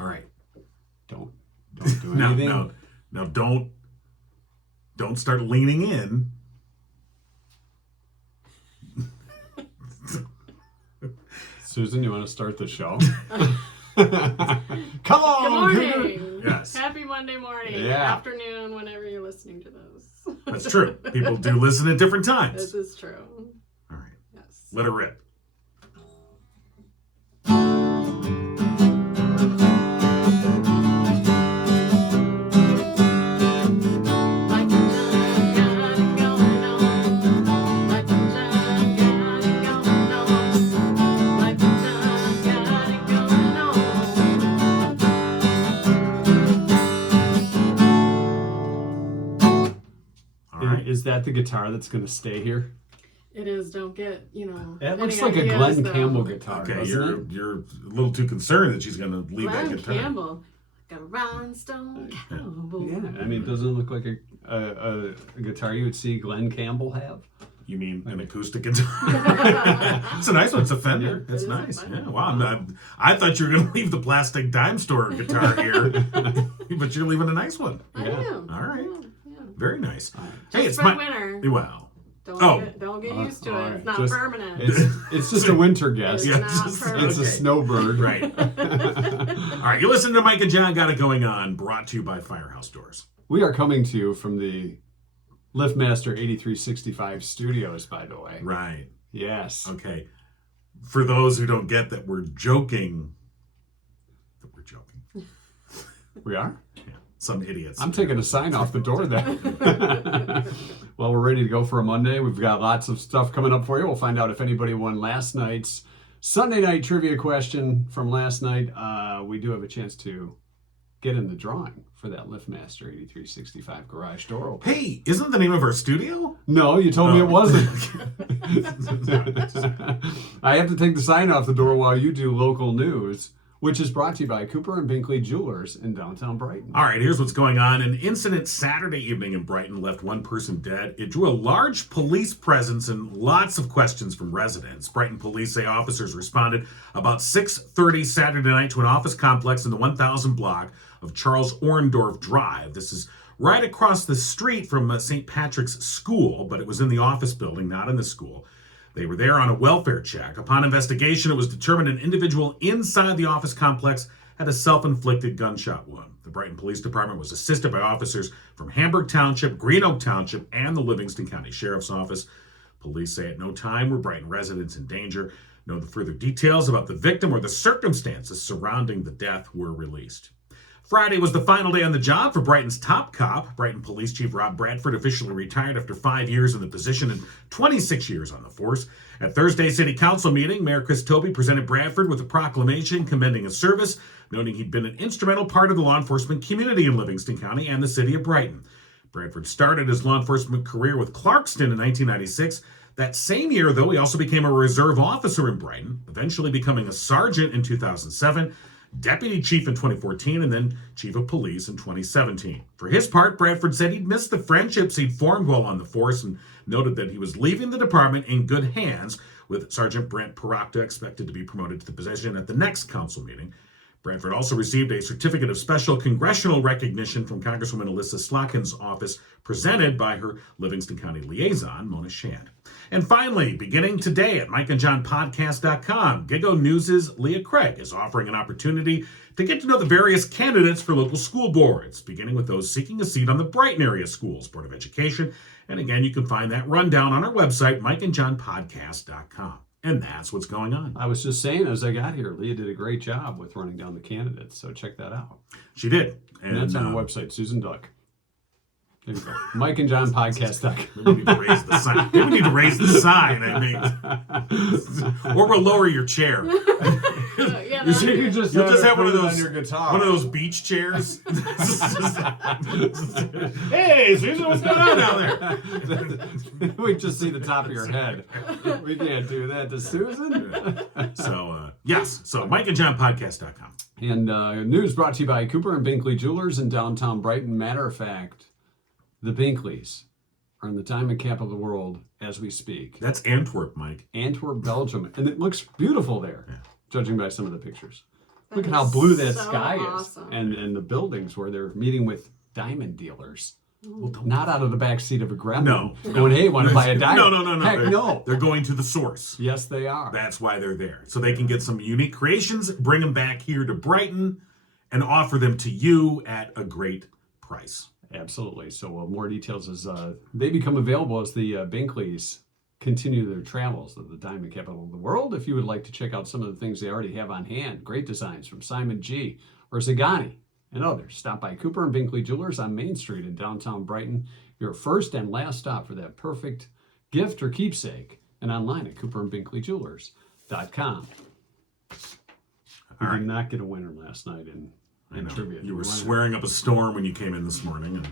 All right. Don't do anything. No, don't start leaning in. Susan, you want to start the show? Come on! Good morning. Yes. Happy Monday morning, Yeah. afternoon, whenever you're listening to this. That's true. People do listen at different times. This is true. All right. Yes. Let her rip. Is that the guitar that's going to stay here? It is. Don't get, It looks like a Glenn Campbell guitar. Okay, doesn't you're a little too concerned that she's going to leave that Glenn guitar. Campbell, like a rhinestone cowboy. Yeah, I mean, doesn't it look like a guitar you would see Glenn Campbell have? You mean an acoustic guitar? It's a nice one. It's a Fender. It's nice. Yeah. Wow. I thought you were going to leave the plastic dime store guitar here, but you're leaving a nice one. I am. All right. Yeah. Very nice. Just It's for my winter. Wow. Don't get used to it. It's not permanent. It's just a winter guest. It's Yeah, not just- permanent. It's a snowbird. Right. All right. You're listening to Mike and John Got It Going On, brought to you by Firehouse Doors. We are coming to you from the LiftMaster 8365 studios, by the way. Right. Yes. Okay. For those who don't get that we're joking. We are? Yeah. Some idiots. I'm taking a sign off the door then. Well, we're ready to go for a Monday. We've got lots of stuff coming up for you. We'll find out if anybody won last night's Sunday night trivia question from last night. We do have a chance to get in the drawing for that LiftMaster 8365 garage door opener. Hey, isn't the name of our studio? No, you told me it wasn't. I have to take the sign off the door while you do local news, which is brought to you by Cooper and Binkley Jewelers in downtown Brighton. All right, here's what's going on. An incident Saturday evening in Brighton left one person dead. It drew a large police presence and lots of questions from residents. Brighton police say officers responded about 6:30 Saturday night to an office complex in the 1000 block of Charles Orndorff Drive. This is right across the street from St. Patrick's School, but it was in the office building, not in the school. They were there on a welfare check. Upon investigation, it was determined an individual inside the office complex had a self-inflicted gunshot wound. The Brighton Police Department was assisted by officers from Hamburg Township, Green Oak Township, and the Livingston County Sheriff's Office. Police say at no time were Brighton residents in danger. No further details about the victim or the circumstances surrounding the death were released. Friday was the final day on the job for Brighton's top cop. Brighton Police Chief Rob Bradford officially retired after 5 years in the position and 26 years on the force. At Thursday's City Council meeting, Mayor Chris Tobey presented Bradford with a proclamation commending his service, noting he'd been an instrumental part of the law enforcement community in Livingston County and the city of Brighton. Bradford started his law enforcement career with Clarkston in 1996. That same year, though, he also became a reserve officer in Brighton, eventually becoming a sergeant in 2007. Deputy Chief in 2014, and then Chief of Police in 2017. For his part, Bradford said he'd missed the friendships he'd formed while on the force and noted that he was leaving the department in good hands, with Sergeant Brent Paracta expected to be promoted to the position at the next council meeting. Bradford also received a certificate of special congressional recognition from Congresswoman Alyssa Slotkin's office, presented by her Livingston County liaison, Mona Shand. And finally, beginning today at MikeandJohnPodcast.com, Gigo News' Leah Craig is offering an opportunity to get to know the various candidates for local school boards, beginning with those seeking a seat on the Brighton Area Schools Board of Education. And again, you can find that rundown on our website, MikeandJohnPodcast.com. And that's what's going on. I was just saying as I got here, Leah did a great job with running down the candidates, so check that out. She did. And that's on our website, Susan Duck. There you go. MikeandJohnPodcast.com. Maybe we need to raise the sign. Maybe we need to raise the sign. I mean, or we'll lower your chair. Yeah, You just have one of those on your guitar. One of those beach chairs. Hey, Susan, what's going on down there? We just see the top of your head. We can't do that to Susan. So, yes. So, MikeandJohnPodcast.com. And news brought to you by Cooper and Binkley Jewelers in downtown Brighton. Matter of fact, the Binkleys are in the diamond capital of the world as we speak. That's Antwerp, Mike. Antwerp, Belgium. And it looks beautiful there, judging by some of the pictures. Look at how blue that so sky awesome. is. And the buildings where they're meeting with diamond dealers. Well, don't- Not out of the back seat of a gremlin. No. Going, hey, want to buy a diamond? No. Heck no. They're going to the source. Yes, they are. That's why they're there. So they can get some unique creations, bring them back here to Brighton, and offer them to you at a great price. Absolutely. So more details as they become available as the Binkleys continue their travels to the diamond capital of the world. If you would like to check out some of the things they already have on hand, great designs from Simon G. or Zagani and others, stop by Cooper and Binkley Jewelers on Main Street in downtown Brighton, your first and last stop for that perfect gift or keepsake, and online at cooperandbinkleyjewelers.com. We did not get a winner last night in trivia. You were swearing up a storm when you came in this morning. And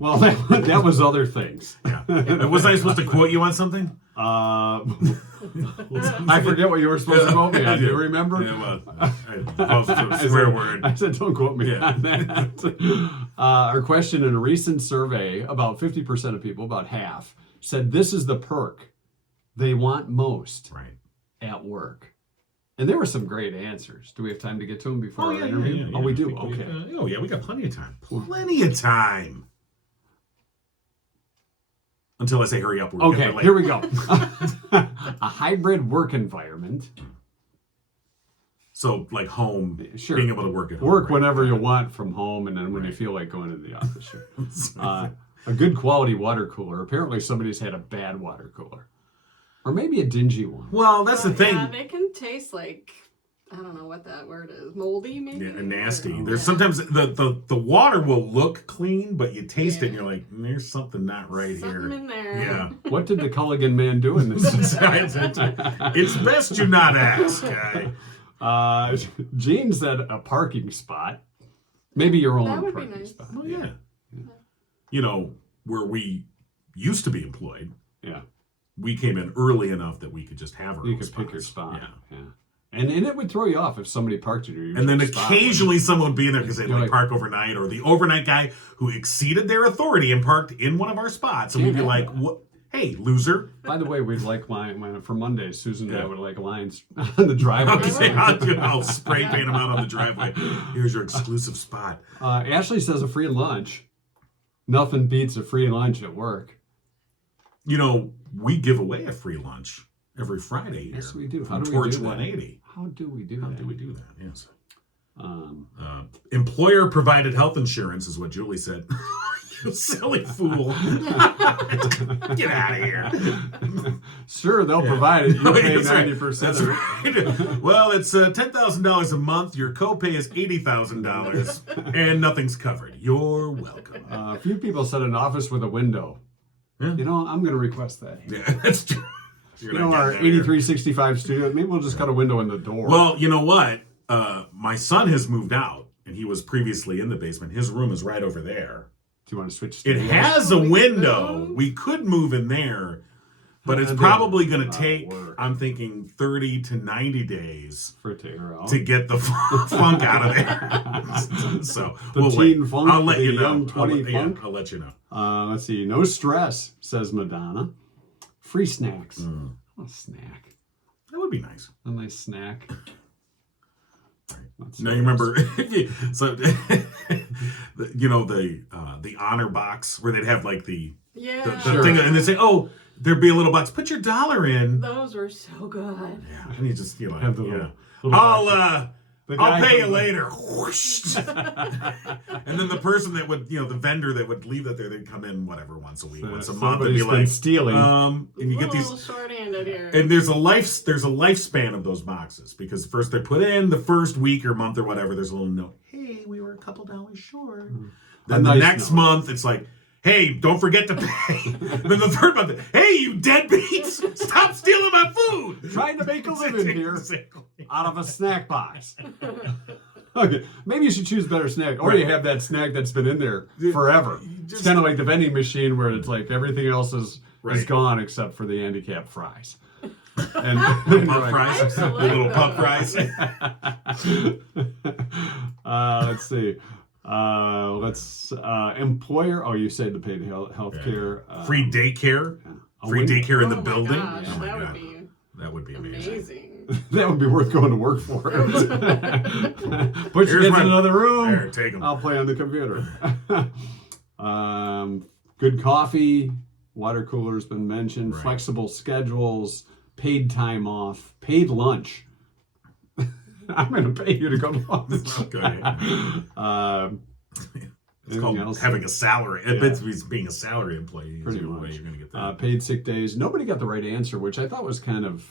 well, that was other things. yeah. Was I supposed to quote you on something? I forget what you were supposed to quote me on. Do you remember? Yeah, well, I was a swear word. I said, don't quote me on that. Our question in a recent survey, about 50% of people, about half, said this is the perk they want most at work. And there were some great answers. Do we have time to get to them before our interview? Yeah. Oh, we do? Okay. We got plenty of time. Plenty of time. Until I say hurry up. Okay, here we go. A hybrid work environment. So, like home, Sure. being able to work at home. Work whenever you want from home, and then when you feel like going to the office. Sure. A good quality water cooler. Apparently somebody's had a bad water cooler. Or maybe a dingy one. Well, that's the thing. Yeah, they can taste like, I don't know what that word is. Moldy, maybe? Yeah, nasty. Or, There's sometimes the water will look clean, but you taste it and you're like, there's something not right something here. in there. Yeah. What did the Culligan man do in this? It's best you not ask, guy. Gene said a parking spot. Maybe your own That would be parking nice. spot. Well, yeah. You know, where we used to be employed, Yeah. we came in early enough that we could just have our You own could pick your spots. spot. Yeah. And it would throw you off if somebody parked in your And then usual spot. occasionally someone would be in there because they'd You're like park overnight, or the overnight guy who exceeded their authority and parked in one of our spots. And we'd be like, "What? Hey, loser." By the way, we'd like line for Mondays. Susan and I would like lines on the driveway. Okay, I'll spray paint them out on the driveway. Here's your exclusive spot. Ashley says a free lunch. Nothing beats a free lunch at work. You know, we give away a free lunch every Friday here. Yes, we do. How From do we Torch do that? 180. How do we do How that? do we do that? Yes. Um, Employer provided health insurance is what Julie said. You silly fool. Get out of here. Sure, they'll provide it. You pay That's right. 90% That's of it. right. Well, it's $10,000 a month. Your copay is $80,000, and nothing's covered. You're welcome. A few people said an office with a window. Yeah. You know, I'm going to request that. Yeah, that's true. You know, our 8365 studio, maybe we'll just cut a window in the door. Well, you know what? My son has moved out, and he was previously in the basement. His room is right over there. Do you want to switch? It studios? has a window. We could move in there, but it's probably going to take, I'm thinking, 30 to 90 days for it to air out. to get the funk out of there. So The we'll teen wait. funk, I'll let the you know. young 20 funk. I'll let you know. Let's see. No stress, says Madonna. Free snacks. A snack. That would be nice. A nice snack. Now you remember, so you know the honor box where they'd have like the thing, and they say, "Oh, there'd be a little box. Put your $1 in." Those were so good. Yeah, and you just have the little I'll pay you later. Whoosh. And then the person that would, the vendor that would leave that there, they'd come in whatever once a week, once a month, and be like stealing. And you get these. Short-handed here. And there's a lifespan of those boxes because first they're put in the first week or month or whatever. There's a little note. Hey, we were a couple dollars short. Then the next month it's like, hey, don't forget to pay. Then the third month, hey, you deadbeats, stop stealing my food. Trying to make a living here Exactly. out of a snack box. Okay, maybe you should choose a better snack, or you have that snack that's been in there forever. It's kind of like the vending machine where it's like everything else is gone except for the handicapped fries. And Pump fries, the little pump fries. Let's see. Employer. Oh, you said the paid health care. Free daycare. Free daycare in the building. Gosh, Oh my that God. would be That would be amazing. That would be worth going to work for. Put your Here's kids my- in another room. There, take them. I'll play on the computer. Good coffee, water cooler's been mentioned, Right. flexible schedules, paid time off, paid lunch. I'm going to pay you to go to lunch. Okay. It's Anything called else? having a salary. Yeah. It's being a salary employee. Pretty is the only much. way you're going to get that. Paid sick days. Nobody got the right answer, which I thought was kind of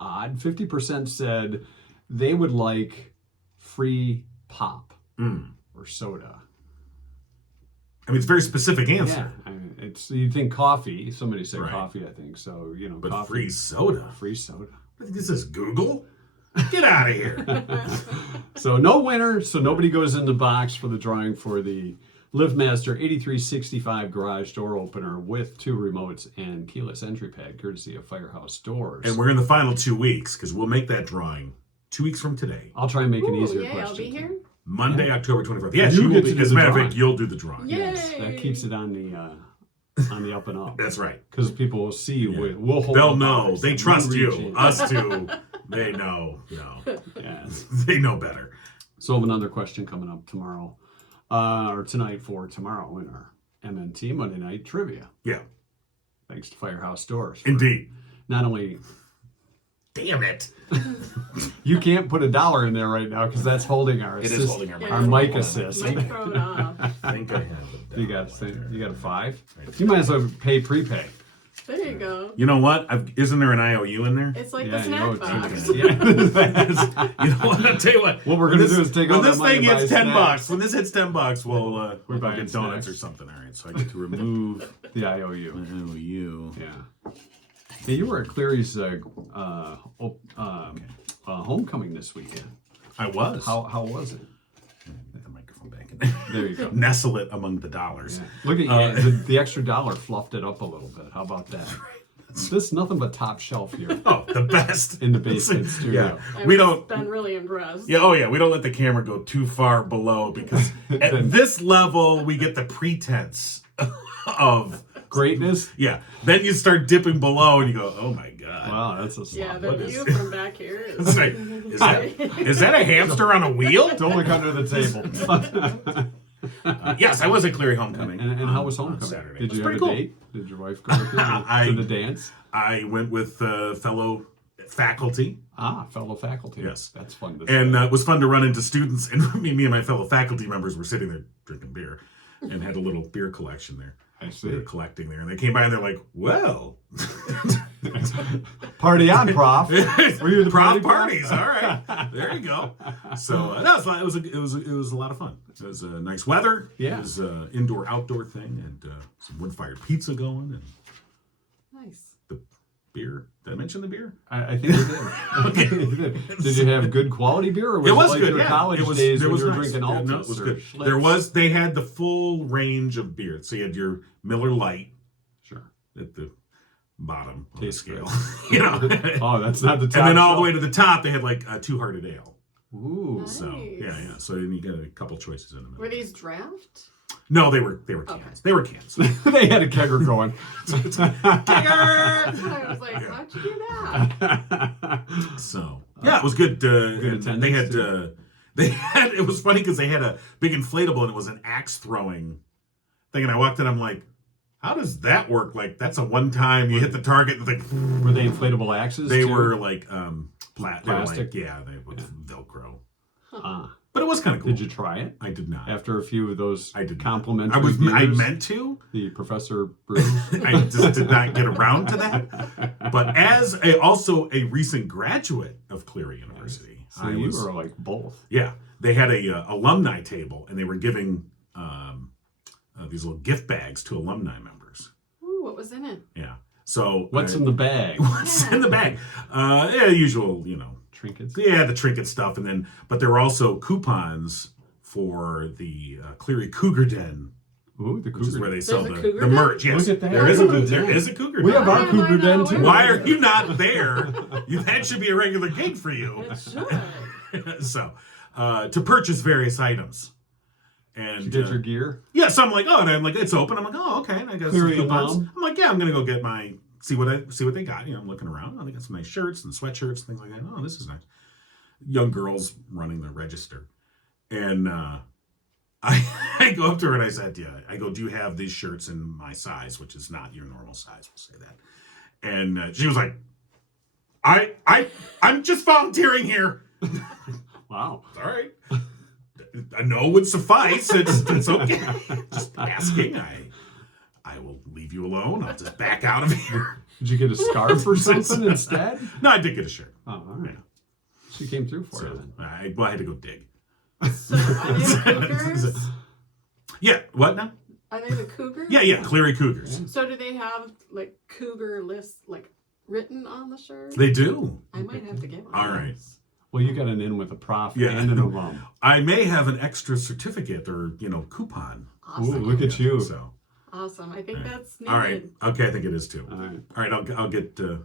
odd. 50% said they would like free pop or soda. I mean, it's a very specific answer. Yeah, I mean, it's you'd think coffee. Somebody said Right. coffee, I think. So But coffee, free soda? free soda. This is Google? Get out of here. So no winner. So nobody goes in the box for the drawing for the LiveMaster 8365 garage door opener with 2 remotes and keyless entry pad, courtesy of Firehouse Doors. And we're in the final 2 weeks because we'll make that drawing 2 weeks from today. I'll try and make an Ooh, easier yay, question. I'll be here. Monday, October 24th. Yes, You you will get to be. do As a the matter of drawing. fact, you'll do the drawing. Yay. Yes, that keeps it on the up and up. That's right. Because people will see you. Yeah. We'll hold They'll the know. box They and trust reach you. in. Us too. They know. Yes. They know better. So I have another question coming up tomorrow, or tonight for tomorrow in our MNT Monday Night Trivia. Yeah, Thanks to Firehouse Doors. indeed. Not only Damn it. you can't put $1 in there right now because that's holding our It is assist, holding our Yeah. our microphone. mic assist. Might throw it off. I think I have it. You got a 5. You might as well pay prepay. There you go. You know what? Isn't there an IOU in there? It's like Yeah, the you know snack it's box. Yeah. You know what? I'll tell you what. What we're When gonna this- do is take when all that this money thing and buy hits $10. snacks. When this hits $10, we'll We're buying get donuts snacks. or something. All right, so I get to remove The IOU. IOU. Yeah. Hey, you were at Cleary's homecoming this weekend. I was. How was it? Get the microphone back in there. There you go. Nestle it among the dollars. Yeah. Look at the extra $1 fluffed it up a little bit. How about that? This is nothing but top shelf here Oh, the best in the basement studio. Yeah, we don't. Been really impressed. Yeah, oh yeah, we don't let the camera go too far below because at this level we get the pretense of Greatness. yeah. Then you start dipping below and you go, oh my god. Wow, that's a Yeah, slop. the What is view it? from back here It's is. like, is that a hamster on a wheel? Don't look under the table. Yes, I was at Cleary Homecoming. And how was on homecoming? Saturday. Did It was you have pretty a cool. date? Did your wife go with you to the dance? I went with fellow faculty, Fellow faculty. Yes. That's fun. and it was fun to run into students. And me and my fellow faculty members were sitting there drinking beer, and had a little beer collection there. I We see. were collecting there, and they came by and they're like, "Well, Party on, prof. Were you the prof party parties? All right, there you go." So that was it was a lot of fun. It was nice weather. Yeah. It was an indoor-outdoor thing, and some wood-fired pizza going, and Nice. the beer. Did I mention the beer? I think you did. I think you did. Did you have good quality beer, or was It was like good. your Yeah, college it was. days There when was you were nice. drinking Yeah, Altus no, it was or good. Schlitz? There was. They had the full range of beer. So you had your Miller Lite Sure. at the bottom of the Tastes scale, good. you know. Oh, that's not the top. And then all the shelf. way to the top, they had like a Two-Hearted Ale. Ooh. Nice. So yeah. So then you got a couple choices in the middle. Were these draft? No, they were cans. Okay. They were cans. They had a kegger going. That's why I was like, how'd you do that? So yeah, it was good. And attendance, they had too. they had. It was funny because they had a big inflatable and it was an axe throwing thing. And I walked in, I'm like, how does that work? Like that's a one time you hit the target. And like, Were they inflatable axes? they too? were like plastic. Plastic? Yeah, they with Velcro. Ah. But it was kind of cool. Did you try it? I did not. After a few of those I did not. complimentary I beers, meant to. the Professor Brew. I just did not get around to that. But as also a recent graduate of Cleary University, So I you was were like both. yeah. They had a alumni table, and they were giving these little gift bags to alumni members. Ooh, what was in it? Yeah. So What's in the bag? what's in the bag? Yeah, usual, Trinkets. Yeah, the trinket stuff, but there were also coupons for the Cleary Cougar Den, Ooh, the which is Cougar. where they sell a the Cougar Den? merch. Yes, Look at that. there is a Cougar Den. there is a Cougar We Den. have our Why Cougar am I Den not too. aware? Why are you not there? That should be a regular gig for you. It should. So, to purchase various items. And Did you get your gear? yeah, so I'm like, oh, and I'm like, it's open. I'm like, oh, okay. And I got some Cleary coupons. alum? I'm like, yeah, I'm gonna go get my see what they got. I'm looking around. They got some nice shirts and sweatshirts, things like that. Oh, this is nice. Young girls running the register, and I go up to her and I said, I go, do you have these shirts in my size, which is not your normal size? We'll say that. And she was like, I'm just volunteering here. Wow. All right. A no would suffice. It's okay. Just asking. I will leave you alone. I'll just back out of here. Did you get a scarf or something instead? No, I did get a shirt. Oh, all right. She came through for you then. I had to go dig. So are they the Cougars? Yeah. What now? Are they the Cougars? Yeah. Cleary Cougars. So do they have like Cougar lists like written on the shirt? They do. I might have to get one. All right. Well, you got an in with a prof Yeah. and an alum. I may have an extra certificate or coupon. Ooh, Awesome. look at you. So. Awesome. I think that's needed. All right. Okay, I think it is too. All right. All right. I'll get to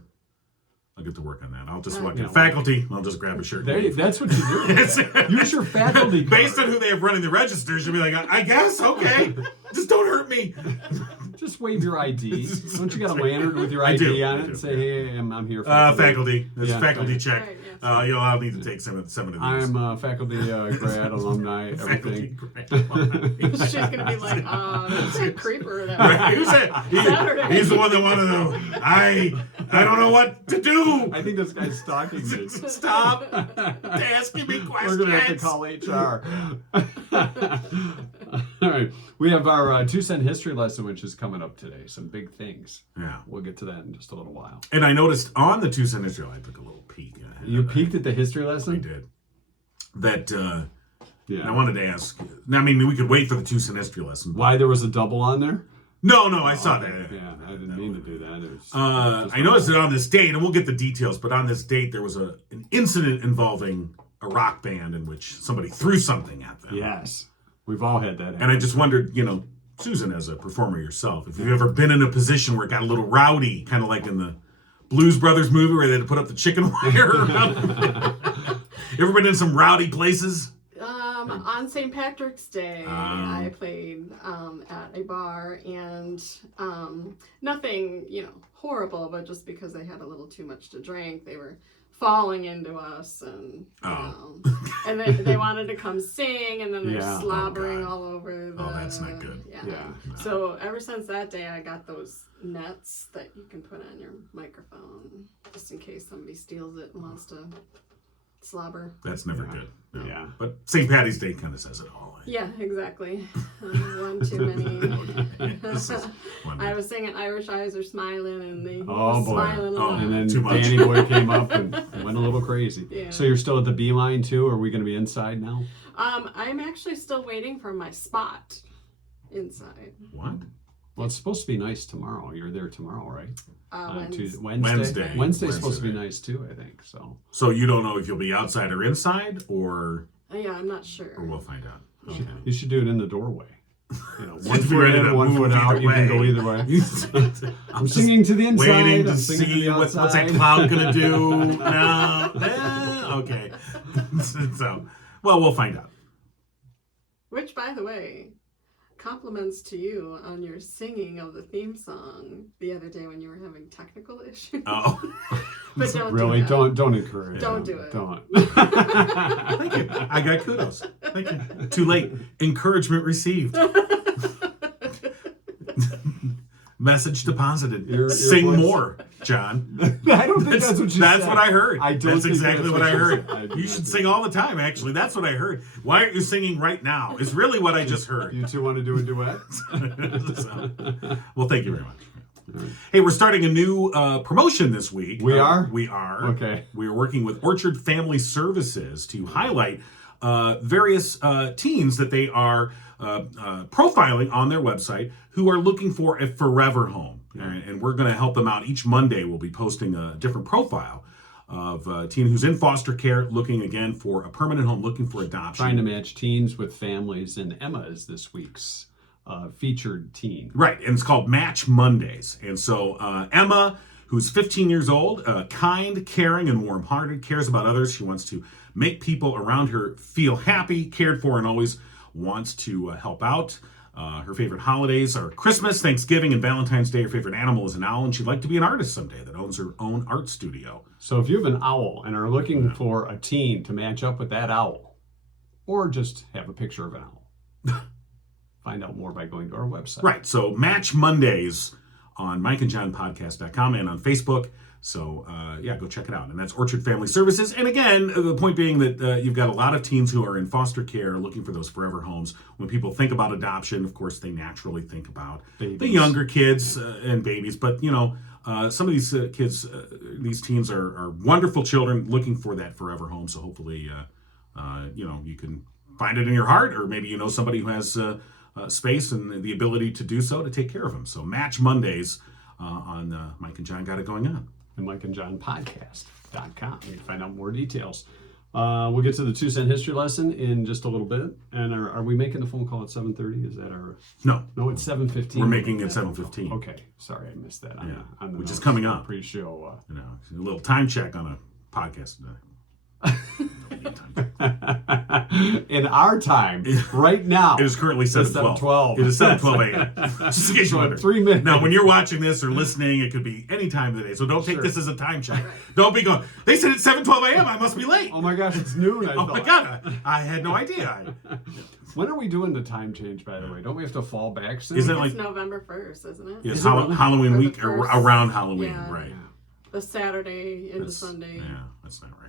work on that. I'll just walk in. Yeah. Faculty. I'll just grab a shirt. That's what you do. Use your faculty card. Based on who they have running the registers, you'll be like, I guess, okay. Just don't hurt me. Just wave your ID. Don't you got a lantern with your I ID do, on I it? do. Say, hey, I'm here for Faculty. It's Yeah, faculty right. check. Right, yes. I'll need to take some of these. I'm faculty grad, alumni, Faculty everything. grad. She's gonna be like, who's that creeper that Right, who's that? Saturday. He's the one that wanted to. I don't know what to do. I think this guy's stalking me. Stop asking me questions. We're going to have to call HR. All right. We have our 2-cent history lesson, which is coming up today. Some big things. Yeah. We'll get to that in just a little while. And I noticed on the 2-cent history, I took a little peek. You peeked at the history I lesson? did. That, Yeah. I wanted to ask. I mean, we could wait for the 2-cent history lesson. Why there was a double on there? No, I saw that. Yeah, I didn't mean to do that. It was I noticed that on this date, and we'll get the details, but on this date, there was an incident involving a rock band in which somebody threw something at them. Yes. We've all had that. And I just wondered, Susan, as a performer yourself, if you've ever been in a position where it got a little rowdy, kind of like in the Blues Brothers movie where they had to put up the chicken wire around. You ever been in some rowdy places? On St. Patrick's Day, I played at a bar, and nothing, horrible, but just because they had a little too much to drink, they were falling into us, and and they wanted to come sing, and then they're Yeah. slobbering all over the. Oh, that's not good. Yeah. So ever since that day, I got those nets that you can put on your microphone, just in case somebody steals it and wants to slobber. That's never good. No. Yeah. But St. Patty's Day kind of says it all. Yeah, exactly. One too many. This is wonderful. I was singing Irish Eyes Are Smiling, and they Oh, were boy. smiling a Oh, lot. And then Too much. Danny Boy came up and went a little crazy. Yeah. So you're still at the Beeline too? Or are we going to be inside now? I'm actually still waiting for my spot inside. What? Well, it's supposed to be nice tomorrow. You're there tomorrow, right? Wednesday. Wednesday's Wednesday supposed to be night. nice too, I think. So you don't know if you'll be outside or inside, or Yeah, I'm not sure. we'll find out. Okay. You should do it in the doorway. One Just be foot ready in, to 1 move foot out. You can go way. either way. I'm I'm just singing to the inside. waiting to I'm singing see to the what's that outside. cloud gonna do. No, okay. So, well, we'll find out. Which, by the way, compliments to you on your singing of the theme song the other day when you were having technical issues. Oh, But don't Really, do that. don't encourage. Don't them. do it. Don't. thank you. I got kudos. Thank you. Too late. Encouragement received. Message deposited. Your Sing voice. more, John. I don't think that's what you That's said. what I heard. I don't That's think exactly that's what I you heard. said. I do You not should think sing all the time, actually. That's what I heard. Why aren't you singing right now? Is really what I just heard. You two want to do a duet? So, well, thank you very much. Hey, we're starting a new promotion this week. We are? We are. Okay. We are working with Orchard Family Services to highlight various teens that they are profiling on their website who are looking for a forever home. And we're going to help them out. Each Monday, we'll be posting a different profile of a teen who's in foster care, looking again for a permanent home, looking for adoption. Trying to match teens with families, and Emma is this week's featured teen. Right, and it's called Match Mondays. And so Emma, who's 15 years old, kind, caring, and warm-hearted, cares about others. She wants to make people around her feel happy, cared for, and always wants to help out. Her favorite holidays are Christmas, Thanksgiving, and Valentine's Day. Her favorite animal is an owl, and she'd like to be an artist someday that owns her own art studio. So if you have an owl and are looking for a teen to match up with that owl, or just have a picture of an owl, find out more by going to our website. Right. So Match Mondays on MikeandJohnPodcast.com and on Facebook. So, go check it out. And that's Orchard Family Services. And again, the point being that you've got a lot of teens who are in foster care looking for those forever homes. When people think about adoption, of course, they naturally think about the younger kids and babies. But, some of these kids, these teens are wonderful children looking for that forever home. So hopefully, you can find it in your heart, or maybe you know somebody who has space and the ability to do so, to take care of them. So Match Mondays on Mike and John Got It Going On. And MikeandJohnPodcast.com. You can find out more details. We'll get to the 2-cent history lesson in just a little bit. And are we making the phone call at 7:30? Is that our... No, it's 7:15. we're making it 7:15. Okay, sorry, I missed that. On the which is notes. coming up. Pre-show. A little time check on a podcast today. In our time, right now, It is currently 7:12. It is 7:12 a.m. Just in case you wonder. 3 minutes. Now, when you're watching this or listening, it could be any time of the day. So don't take this as a time check. Don't be going, they said it's 7:12 a.m. I must be late. Oh my gosh, it's noon. Oh my God. I had no idea. When are we doing the time change, by the way? Don't we have to fall back soon? Is it It's like November 1st, isn't it? it's Is it really? Halloween Or the week or first? around Halloween, Yeah. right? The Saturday into Sunday. Yeah, that's not right.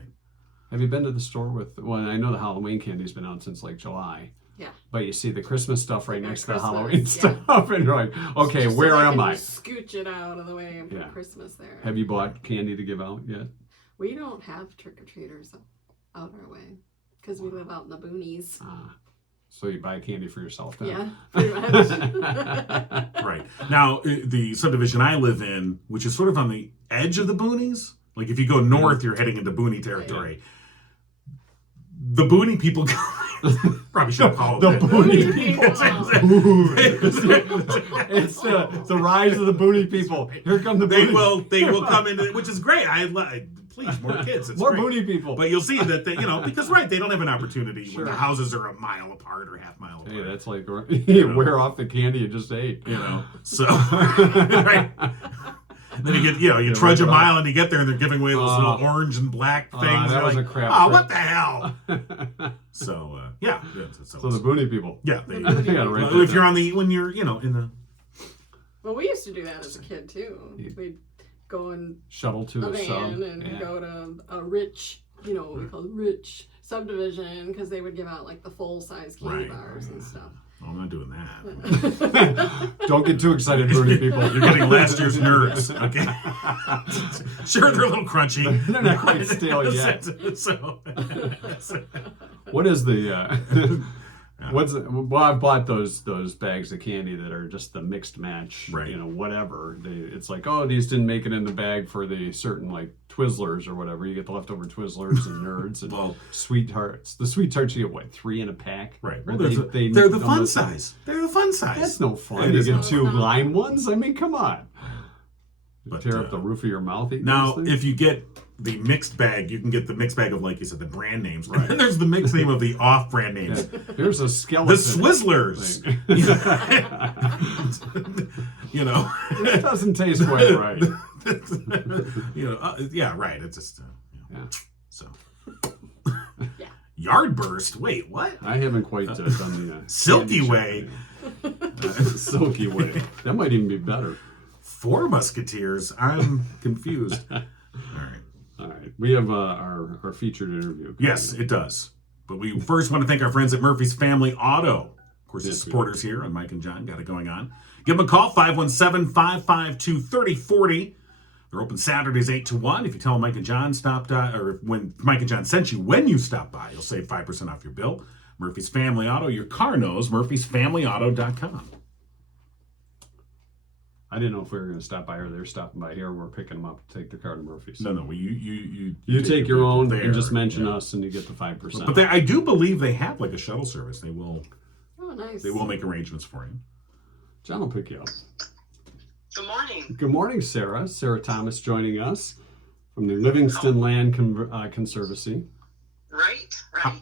Have you been to the store with... Well, I know the Halloween candy's been out since like July. Yeah. But you see the Christmas stuff right Like next to the Christmas, Halloween yeah. stuff. And you're like, okay, Just so where they am can I? Scooch it out of the way and put Yeah. Christmas there. Have you bought candy to give out yet? We don't have trick-or-treaters out our way because we live out in the boonies. So you buy candy for yourself then? Yeah, pretty much. Right. Now, the subdivision I live in, which is sort of on the edge of the boonies, like if you go north, you're heading into boony territory. The boony people probably should call The it boony people. It's the rise of the boonie people. Here come the They boonies. will come in, which is great. Please, more kids. It's More great. boonie people. But you'll see that they, because they don't have an opportunity when the houses are a mile apart or half mile apart. Hey, that's like you wear off the candy you just ate. So right. Then you get, you trudge a mile and you get there and they're giving away those little orange and black things. That You're was like, a crap oh, trip. what the hell? So, So the boonie people. yeah, I gotta write that if you're down. when you're, in the... Well, we used to do that as a kid too. We'd go in Shuttle to a a sub. van and go to a rich, what we call rich subdivision because they would give out like the full-size candy bars and stuff. Well, I'm not doing that. Don't get too excited, boonie people. You're getting last year's nerds, okay? Sure, they're a little crunchy. They're not quite stale yet. So, What is the well, I've bought those bags of candy that are just the mixed match, Right. Whatever. It's like, oh, these didn't make it in the bag for the certain like Twizzlers or whatever. You get the leftover Twizzlers and Nerds and Sweethearts. The Sweethearts you get what, 3 in a pack? right. Or Well, they're the fun size. They're the fun size. That's no fun. It You is get not. 2 lime ones. I mean, come on. But, Tear up the roof of your mouth. eating Now, those things? if you get the mixed bag, you can get the mixed bag of, like you said, the brand names. Right. And then there's the mixed name of the off-brand names. Here's a skeleton. The Swizzlers. It doesn't taste quite right. Right. It's just, so. Yeah. Yard burst. Wait, what? I haven't quite done the Silky candy Way. Silky Way. That might even be better. 4 Musketeers. I'm confused. All right. We have our featured interview. Yes, it does. But we first want to thank our friends at Murphy's Family Auto. Of course, the supporters here on Mike and John Got It Going On. Give them a call, 517-552-3040. They're open Saturdays 8 to 1. If you tell them Mike and John stopped, or when Mike and John sent you, when you stop by, you'll save 5% off your bill. Murphy's Family Auto, your car knows, murphysfamilyauto.com. I didn't know if we were going to stop by or they're stopping by here. We're picking them up to take the car to Murphy's. No, you take your own there, and just mention us and you get the 5%. But I do believe they have like a shuttle service. They will. Oh, nice. They will make arrangements for you. John will pick you up. Good morning. Good morning, Sarah. Sarah Thomas joining us from the Livingston Land Conservancy. Right.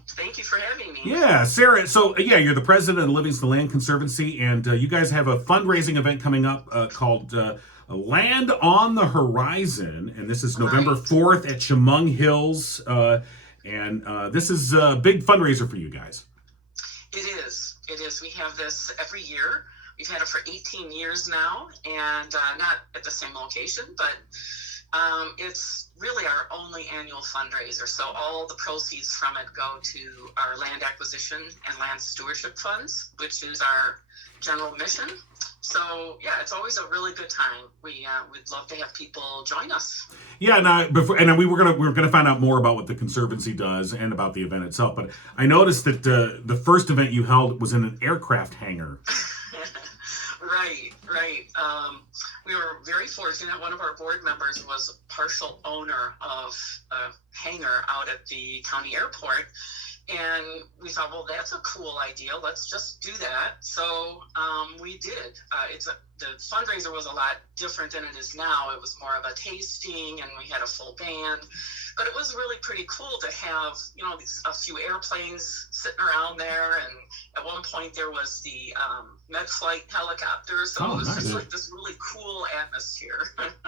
Thank you for having me. Yeah, Sarah. So, yeah, you're the president of the Livingston Land Conservancy, and you guys have a fundraising event coming up called Land on the Horizon, and this is November 4th at Chemung Hills, and this is a big fundraiser for you guys. It is. We have this every year. We've had it for 18 years now, and not at the same location, but it's really our only annual fundraiser. So all the proceeds from it go to our land acquisition and land stewardship funds, which is our general mission. So yeah, it's always a really good time. We'd love to have people join us. Yeah, we were gonna find out more about what the Conservancy does and about the event itself. But I noticed that the first event you held was in an aircraft hangar. Right. We were very fortunate. One of our board members was partial owner of a hangar out at the county airport. And we thought, well, that's a cool idea. Let's just do that. So we did. The fundraiser was a lot different than it is now. It was more of a tasting, and we had a full band. But it was really pretty cool to have, a few airplanes sitting around there. And at one point there was the med flight helicopter. So it was just like this really cool atmosphere.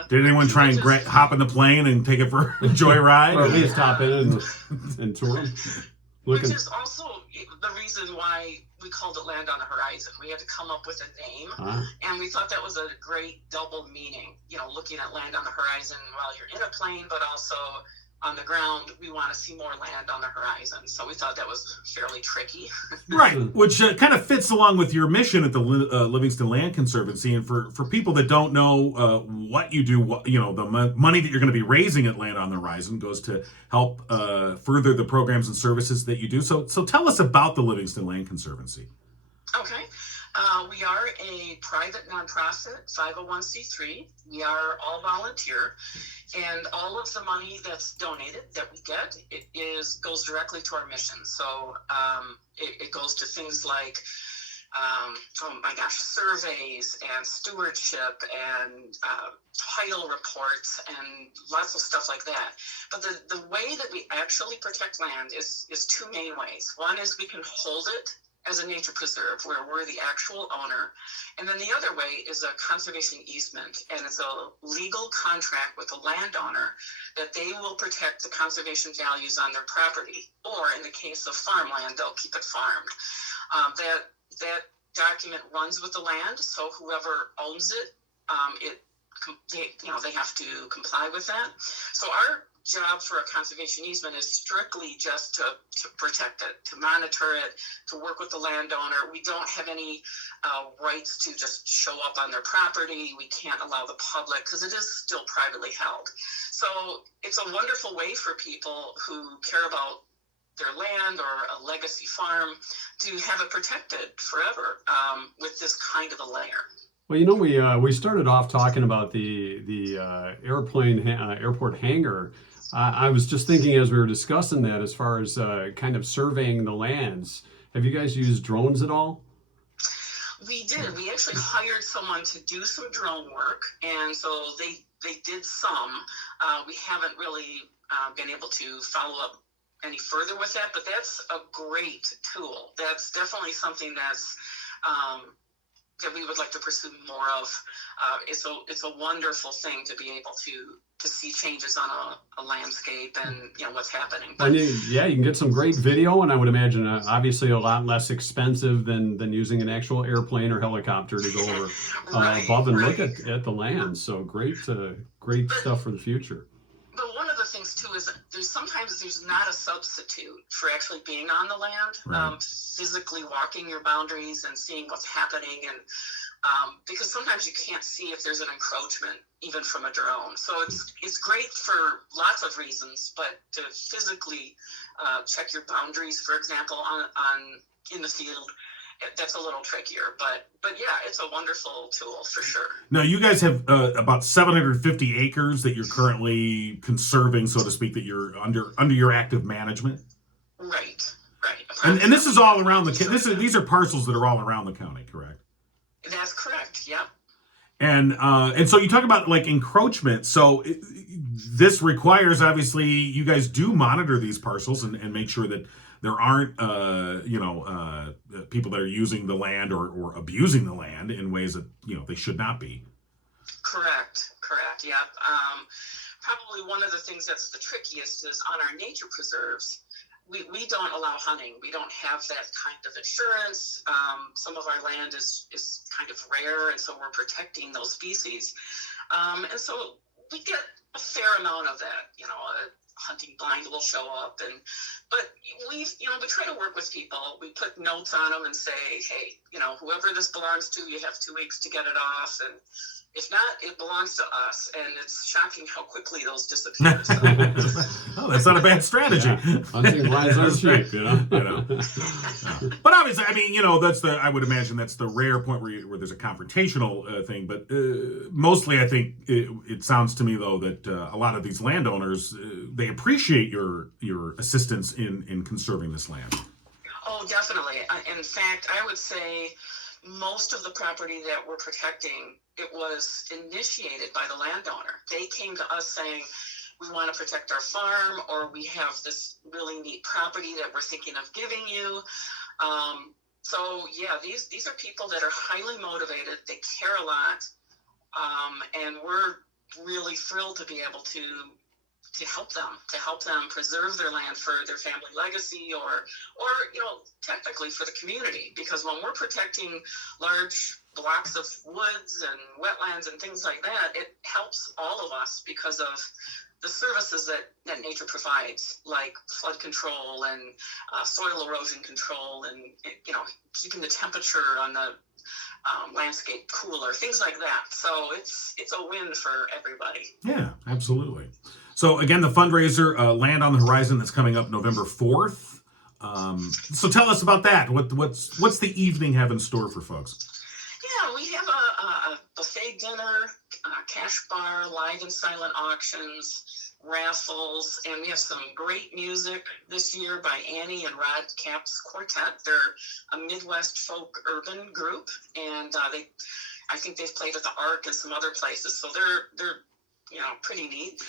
Did anyone try and hop in the plane and take it for a joyride? Or at least hop in and tour them? Which is also the reason why we called it Land on the Horizon. We had to come up with a name, and we thought that was a great double meaning. Looking at land on the horizon while you're in a plane, but also on the ground, we want to see more land on the horizon. So we thought that was fairly tricky. Right, which kind of fits along with your mission at the Livingston Land Conservancy. And for people that don't know what you do, the money that you're going to be raising at Land on the Horizon goes to help further the programs and services that you do. So tell us about the Livingston Land Conservancy. Okay. We are a private nonprofit, 501c3. We are all volunteer, and all of the money that's donated that we get, goes directly to our mission. So it goes to things like, surveys and stewardship and title reports and lots of stuff like that. But the way that we actually protect land is two main ways. One is we can hold it as a nature preserve where we're the actual owner. And then the other way is a conservation easement, and it's a legal contract with the landowner that they will protect the conservation values on their property, or in the case of farmland, they'll keep it farmed. That document runs with the land, so whoever owns it, they have to comply with that. So our job for a conservation easement is strictly just to protect it, to monitor it, to work with the landowner. We don't have any rights to just show up on their property. We can't allow the public because it is still privately held. So it's a wonderful way for people who care about their land or a legacy farm to have it protected forever with this kind of a layer. Well, we started off talking about the airport hangar. I was just thinking as we were discussing that, as far as kind of surveying the lands, have you guys used drones at all? We did. We actually hired someone to do some drone work, and so they did some. We haven't really been able to follow up any further with that, but that's a great tool. That's definitely something that's that we would like to pursue more of. It's a wonderful thing to be able to see changes on a landscape and what's happening. But, you can get some great video, and I would imagine obviously a lot less expensive than using an actual airplane or helicopter to go over above and look at the land. So great stuff for the future. But one of the things too is that sometimes there's not a substitute for actually being on the land, right. Physically walking your boundaries and seeing what's happening, and because sometimes you can't see if there's an encroachment even from a drone. So it's great for lots of reasons, but to physically check your boundaries, for example, on in the field, that's a little trickier, but yeah, it's a wonderful tool for sure. Now, you guys have about 750 acres that you're currently conserving, so to speak, that you're under your active management. Right. And this is all around these are parcels that are all around the county, correct? That's correct. Yep. And so you talk about like encroachment. So this requires, obviously, you guys do monitor these parcels and make sure that there aren't, people that are using the land or abusing the land in ways that, they should not be. Correct. Yeah. Probably one of the things that's the trickiest is on our nature preserves. We don't allow hunting. We don't have that kind of insurance. Some of our land is kind of rare, and so we're protecting those species. And so we get a fair amount of that. A hunting blind will show up, but we try to work with people. We put notes on them and say, hey, whoever this belongs to, you have 2 weeks to get it off, and if not, it belongs to us. And it's shocking how quickly those disappear. So. Oh, that's not a bad strategy. Yeah. Hunting blinds are cheap, But obviously, I would imagine that's the rare point where there's a confrontational thing. But mostly, I think it sounds to me, though, that a lot of these landowners, they appreciate your assistance in conserving this land. Oh, definitely. In fact, I would say most of the property that we're protecting, it was initiated by the landowner. They came to us saying, we want to protect our farm, or we have this really neat property that we're thinking of giving you. So yeah, these are people that are highly motivated. They care a lot. And we're really thrilled to be able to help them preserve their land for their family legacy, or technically for the community, because when we're protecting large blocks of woods and wetlands and things like that, it helps all of us because of the services that nature provides, like flood control and soil erosion control, and keeping the temperature on the landscape cooler, things like that. So it's a win for everybody. Yeah, absolutely. So again, the fundraiser, Land on the Horizon, that's coming up November 4th. So tell us about that. What's the evening have in store for folks? Yeah, we have a buffet dinner, cash bar, live and silent auctions, raffles, and we have some great music this year by Annie and Rod Capps Quartet. They're a Midwest folk urban group, and I think they've played at the Ark and some other places, so they're pretty neat.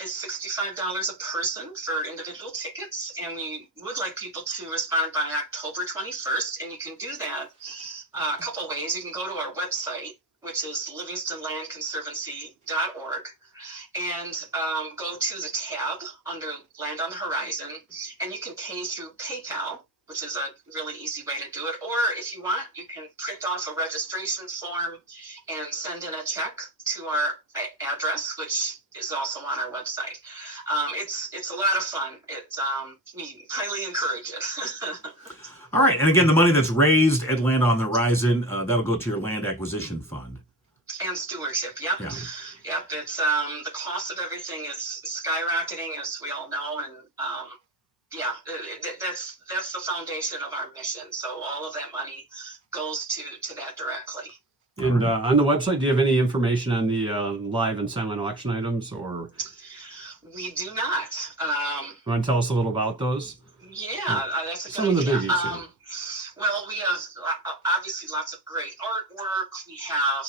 It's $65 a person for individual tickets, and we would like people to respond by October 21st, and you can do that a couple ways. You can go to our website, which is livingstonlandconservancy.org, and go to the tab under Land on the Horizon, and you can pay through PayPal, which is a really easy way to do it. Or if you want, you can print off a registration form and send in a check to our address, which is also on our website. It's a lot of fun. We highly encourage it. All right. And again, the money that's raised at Land on the Horizon, that'll go to your land acquisition fund. And stewardship, yep. Yeah. Yep, it's the cost of everything is skyrocketing, as we all know, and that's the foundation of our mission. So all of that money goes to that directly. And on the website, do you have any information on the live and silent auction items, or? We do not. You want to tell us a little about those? Yeah, that's a good Some of the idea. biggies. Well, we have obviously lots of great artwork. We have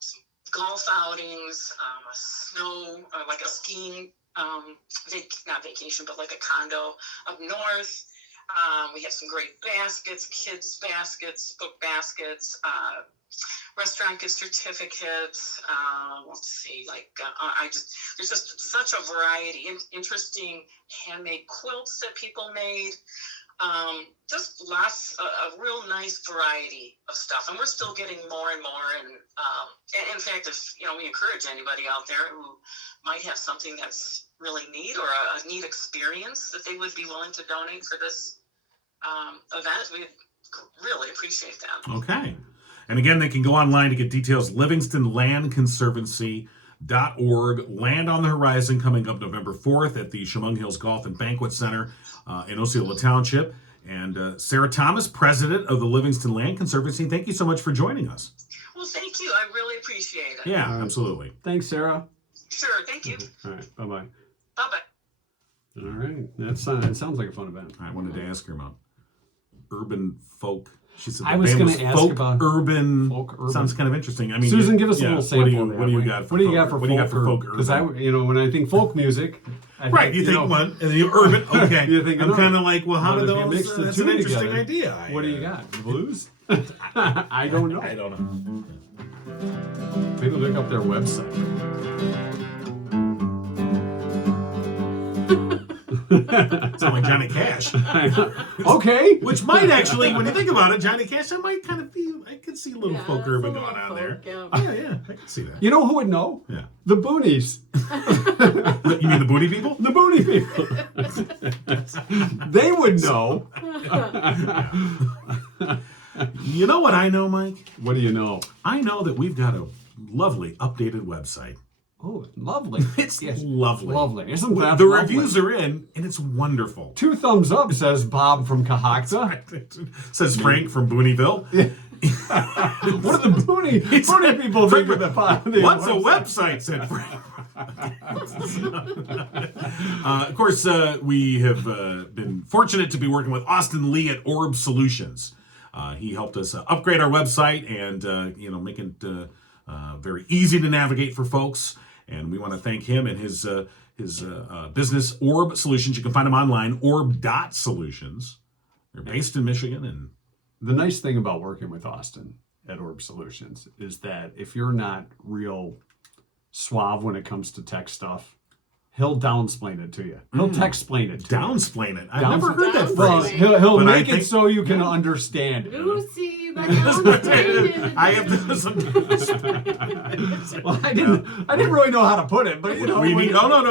some golf outings, a snow, like a skiing, not vacation, but like a condo up north. We have some great baskets, kids baskets, book baskets, restaurant gift certificates. Let's see, there's just such a variety. Interesting handmade quilts that people made. Just lots of real nice variety of stuff, and we're still getting more and more. And in fact, if we encourage anybody out there who might have something that's really neat, or a neat experience that they would be willing to donate for this event, we'd really appreciate that. Okay. And again, they can go online to get details. Livingston Land Conservancy.org. Land on the Horizon coming up November 4th at the Chemung Hills Golf and Banquet Center in Osceola Township. And Sarah Thomas, president of the Livingston Land Conservancy, thank you so much for joining us. Well, thank you. I really appreciate it. Yeah, absolutely. Thanks, Sarah. Sure. Thank you. All right. Bye-bye. Bye-bye. All right. That sounds like a fun event. I wanted to ask her about urban folk. She said the I was band going to ask about urban. folk urban. Sounds kind of interesting. I mean, Susan, give us a little sample. What do you got? What do you got for folk urban? Because when I think folk music, right, you think one, and then you urban. Okay, you think I'm kind of like, well, how do if you those? mix the That's two an interesting together, idea. What do you got? The blues? I don't know. I don't know. Maybe look up their website. Sound like Johnny Cash. Okay. Which might actually, when you think about it, Johnny Cash, I might kind of feel, I could see a little folk it's urban a little going on folk, there. yeah. Yeah, I can see that. You know who would know? Yeah. The Boonies. You mean the Booty People? The Boonie people. They would know. You know what I know, Mike? What do you know? I know that we've got a lovely updated website. Oh, lovely. It's lovely. Lovely. Isn't that The lovely? reviews are in, and it's wonderful. 2 thumbs up, says Bob from Cahockta. Says Frank from Booneyville. What do the Boonie people think of the What's a website, said Frank. Of course, we have been fortunate to be working with Austin Lee at Orb Solutions. He helped us upgrade our website and make it very easy to navigate for folks. And we want to thank him and his business, Orb Solutions. You can find them online, orb.solutions. They're based in Michigan. And the nice thing about working with Austin at Orb Solutions is that if you're not real suave when it comes to tech stuff, he'll downsplain it to you. He'll text-splain it to you. Downsplain it. I've never heard that Well, phrase. he'll But make it so you can understand. Lucy, the downsplain. I have done some. Well, I didn't really know how to put it, but No,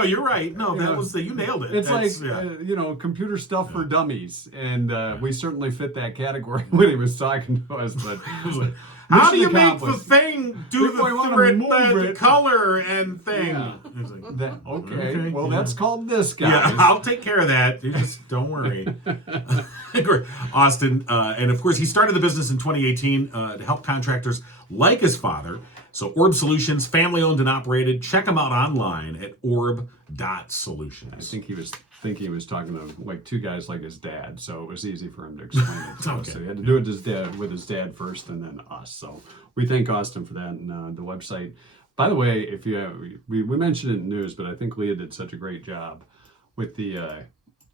you're right. No, that was you nailed it. It's That's, like computer stuff for dummies, and we certainly fit that category when he was talking to us. But how do you mission make the accomplished. thing do Before you wanna the move it. color and thing? Yeah. It's like, Okay, well, yeah. that's called this, guys. Yeah, I'll take care of that. You just don't worry. Austin, and of course, he started the business in 2018 to help contractors like his father. So Orb Solutions, family owned and operated. Check him out online at orb.solutions. I think he was thinking he was talking to like 2 guys like his dad, so it was easy for him to explain it to us. Okay. So he had to do it with his dad first, and then us. So we thank Austin for that, and the website. By the way, if you we mentioned it in the news, but I think Leah did such a great job with the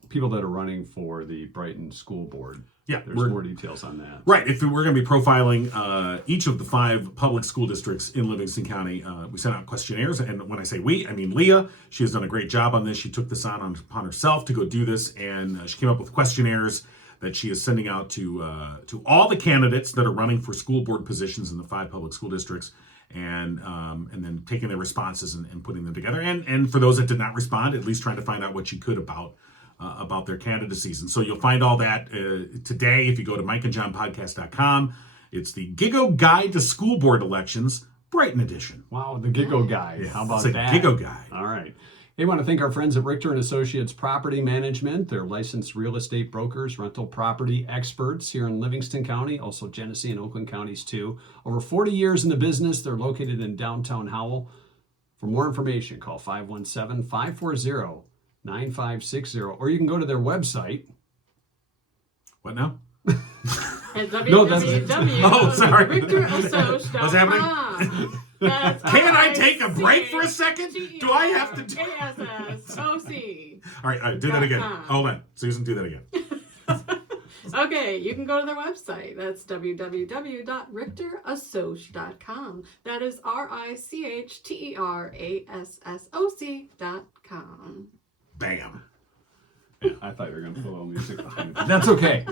people that are running for the Brighton School Board. Yeah, there's more details on that. Right. If we're going to be profiling each of the 5 public school districts in Livingston County, we sent out questionnaires. And when I say we, I mean Leah. She has done a great job on this. She took this upon herself to go do this, and she came up with questionnaires that she is sending out to all the candidates that are running for school board positions in the 5 public school districts, and then taking their responses and putting them together. And for those that did not respond, at least trying to find out what she could about their candidacies. And so you'll find all that today if you go to mikeandjohnpodcast.com. It's the Giggo Guide to School Board Elections, Brighton edition. Wow, the Giggo Guide. How about it's a that? Giggo Guide. All right. Hey, I want to thank our friends at Richter & Associates Property Management. They're licensed real estate brokers, rental property experts here in Livingston County, also Genesee and Oakland counties too. Over 40 years in the business. They're located in downtown Howell. For more information, call 517-540-9560, or you can go to their website. What now? No, that's Oh, sorry. RichterAssociates.com. What's happening? Can I take a break for a RICH second? Do I have to do ASSOC. All right, do that again. Hold on. Susan, do that again. Okay, you can go to their website. That's www.RichterAssoc.com. That is RichterAssoc.com. Bam. I thought you were going to put a little music behind it. That's okay.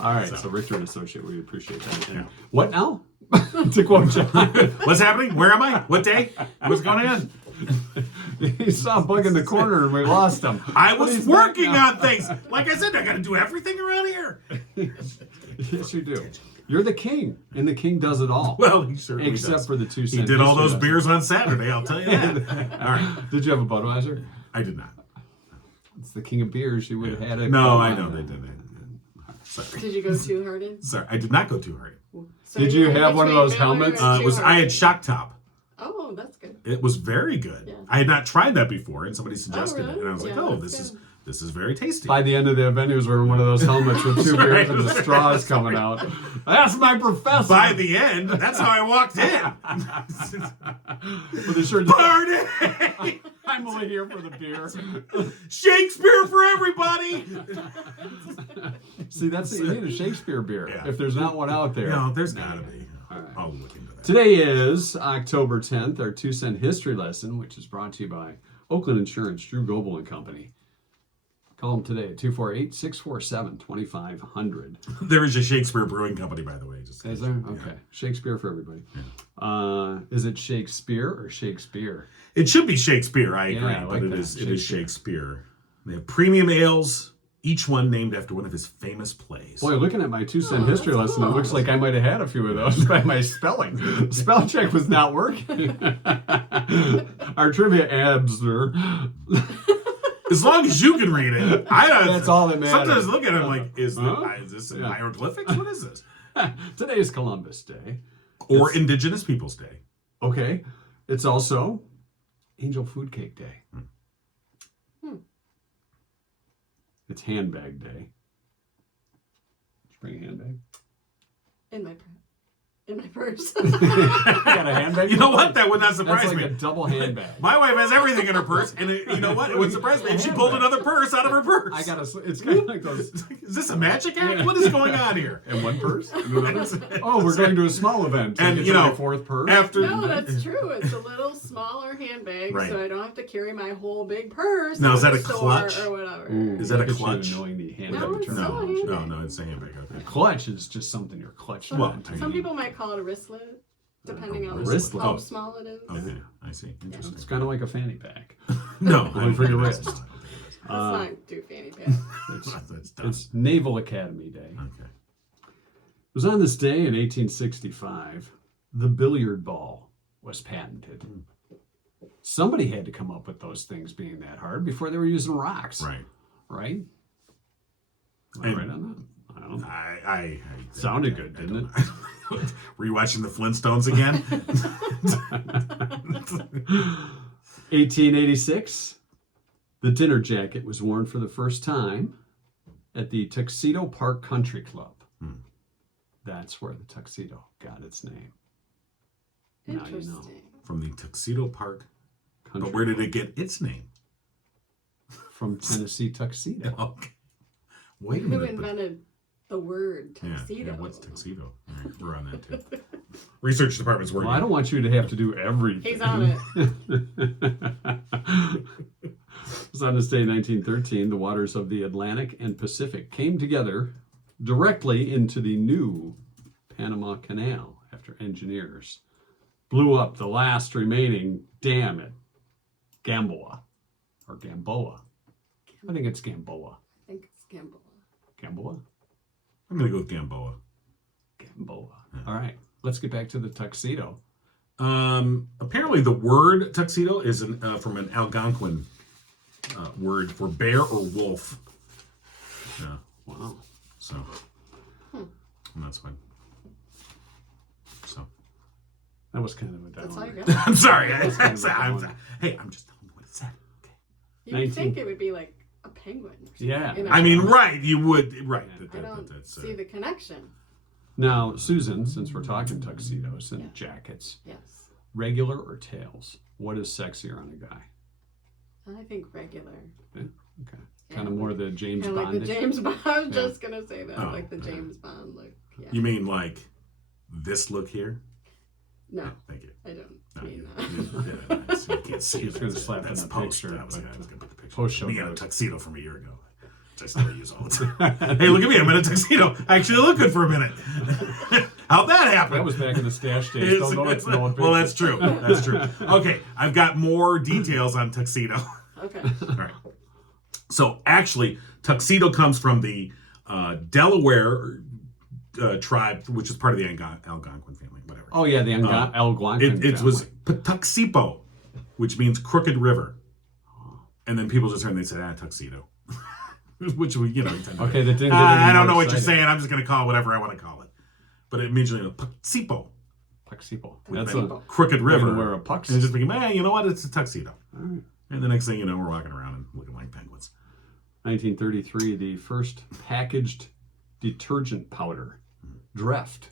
All right, so Richter & Associate, we appreciate that. Yeah. What now? To quote John. What's happening? Where am I? What day? What's going on? He saw a bug in the corner and we lost him. I But was he's back working now. on things. Like I said, I got to do everything around here. Yes, you do. You're the king, and the king does it all. Well, he certainly Except does. for the 2 He cent. did all history those lesson. beers on Saturday, I'll tell you that. All right. Did you have a Budweiser? I did not. It's the king of beers. You would have had it. No, I know they did. Sorry. Did you go too hard in? Sorry, I did not go too hard. So Did you were have one of those between Miller helmets? and It was Too I had Hard. Shock Top. Oh, that's good. It was very good. Yeah. I had not tried that before, and somebody suggested really? it, and I was like, Yeah, "Oh, that's this This is very tasty. By the end of the event, he was wearing one of those helmets with two beers and the straws coming out. That's my professor. By the end, that's how I walked in. With the shirt. Party! I'm only here for the beer. Shakespeare for everybody! See, that's you need a Shakespeare beer. Yeah. If there's not one out there. No, there's gotta be. All right. I'll look into that. Today is October 10th, our 2-cent history lesson, which is brought to you by Oakland Insurance, Drew Goebel and Company. Call them today at 248-647-2500. There is a Shakespeare Brewing Company, by the way. Just Is there? Okay. Shakespeare for everybody. Yeah. Is it Shakespeare or Shakespeare? It should be Shakespeare, I agree, I like but that. it is Shakespeare. They have premium ales, each one named after one of his famous plays. Boy, looking at my 2-cent history that's lesson, cool. it looks like I might have had a few of those by my spelling. Spell check was not working. Our trivia abster. As long as you can read it, That's all that matters. Sometimes I look at it, I'm like, is Huh? this Yeah. hieroglyphics? What is this? Today is Columbus Day. Or Indigenous Peoples Day. Okay. It's also Angel Food Cake Day. It's Handbag Day. Did you bring a handbag? In my purse. You got a handbag? You know what? That would not surprise That's like me. a double handbag. My wife has everything in her purse, and you know what? It would surprise me if she pulled another purse out of her purse. I got it's kind of like those. Is this a magic act? Yeah. What is going on here? And one purse? Oh, we're going to a small event. And, Get you to know, my fourth purse? After No, that's true. It's a little smaller handbag, Right. so I don't have to carry my whole big purse. Now, to is that the a store clutch? or whatever? Ooh, Is that a look at you clutch? knowing the handbag No, it's term. not a handbag. No, it's a handbag. Okay. A clutch is just something you're clutched Well, onto. Some people might call it a wristlet, depending on wristlet. how Oh. small it is. Okay, I see. Interesting. It's kind of like a fanny pack. No, Only for your that's wrist. not. Let's not do fanny pack. That's done. It's Naval Academy Day. Okay. It was on this day in 1865, the billiard ball was patented. Somebody had to come up with those things being that hard before they were using rocks. Right. Right? Am I And- right on that? I don't know. I Sounded good, didn't it? Were you watching the Flintstones again? 1886, the dinner jacket was worn for the first time at the Tuxedo Park Country Club. That's where the tuxedo got its name. Now you know. Interesting. From the Tuxedo Park. Country But where did Club. it get its name? From Tennessee tuxedo. Okay. Wait a Who minute. but- invented the word Yeah, tuxedo? what's tuxedo? All right, we're on that too. Research department's working. Well, I don't want you to have to do everything. He's on it. It was on this day in 1913, the waters of the Atlantic and Pacific came together directly into the new Panama Canal after engineers blew up the last remaining dam at Gamboa. Or Gamboa. I think it's Gamboa. I think it's Gamboa. Gamboa? I'm going to go with Gamboa. Gamboa. All right. Let's get back to the tuxedo. Apparently, the word tuxedo is from an Algonquin word for bear or wolf. Yeah, Wow. so and that's fine. So That was kind of a That's all you downer. got. I'm sorry. kind of I'm a just telling you what it said. Okay. You would 19 think it would be like a penguin. Or something. Yeah. You know? I mean, right? You would right. I don't That's, see the connection. Now, Susan, since we're talking tuxedos and Yeah. jackets, Yes. regular or tails? What is sexier on a guy? I think regular. Okay. Yeah, Kind of more like- the James Kind of Bond. like the James Bond. I was Yeah. just going to say that. Oh, Like the yeah. James Bond look. Yeah. You mean like this look here? No, Yeah, thank you. I don't No, mean you, that. you can't see He's it. gonna slap That's in a post. picture, I was but, gonna put the picture. post show Me in a notes. tuxedo from a year ago. Which I still use all the time. Hey, look at me! I'm in a tuxedo. I actually look good for a minute. How'd that happen? That was back in the stash days. It's- Don't know it's no well, that's true. That's true. Okay, I've got more details on tuxedo. Okay. All right. So actually, tuxedo comes from the Delaware tribe, which is part of the Algonquin family. Whatever. Oh yeah, the Algonquin. It was family. Patuxepo, which means crooked river. And then people just heard and they said, tuxedo. Which we, you know, you tend to Okay, that didn't. Get I any don't more know what you're exciting. saying. I'm just going to call it whatever I want to call it. But it means, Paxipo, Tuxedo. with That's a a crooked We're river. gonna wear a pux. And it just became, you know what? It's a tuxedo. All right. And the next thing you know, we're walking around and looking like penguins. 1933, the first packaged detergent powder, Dreft,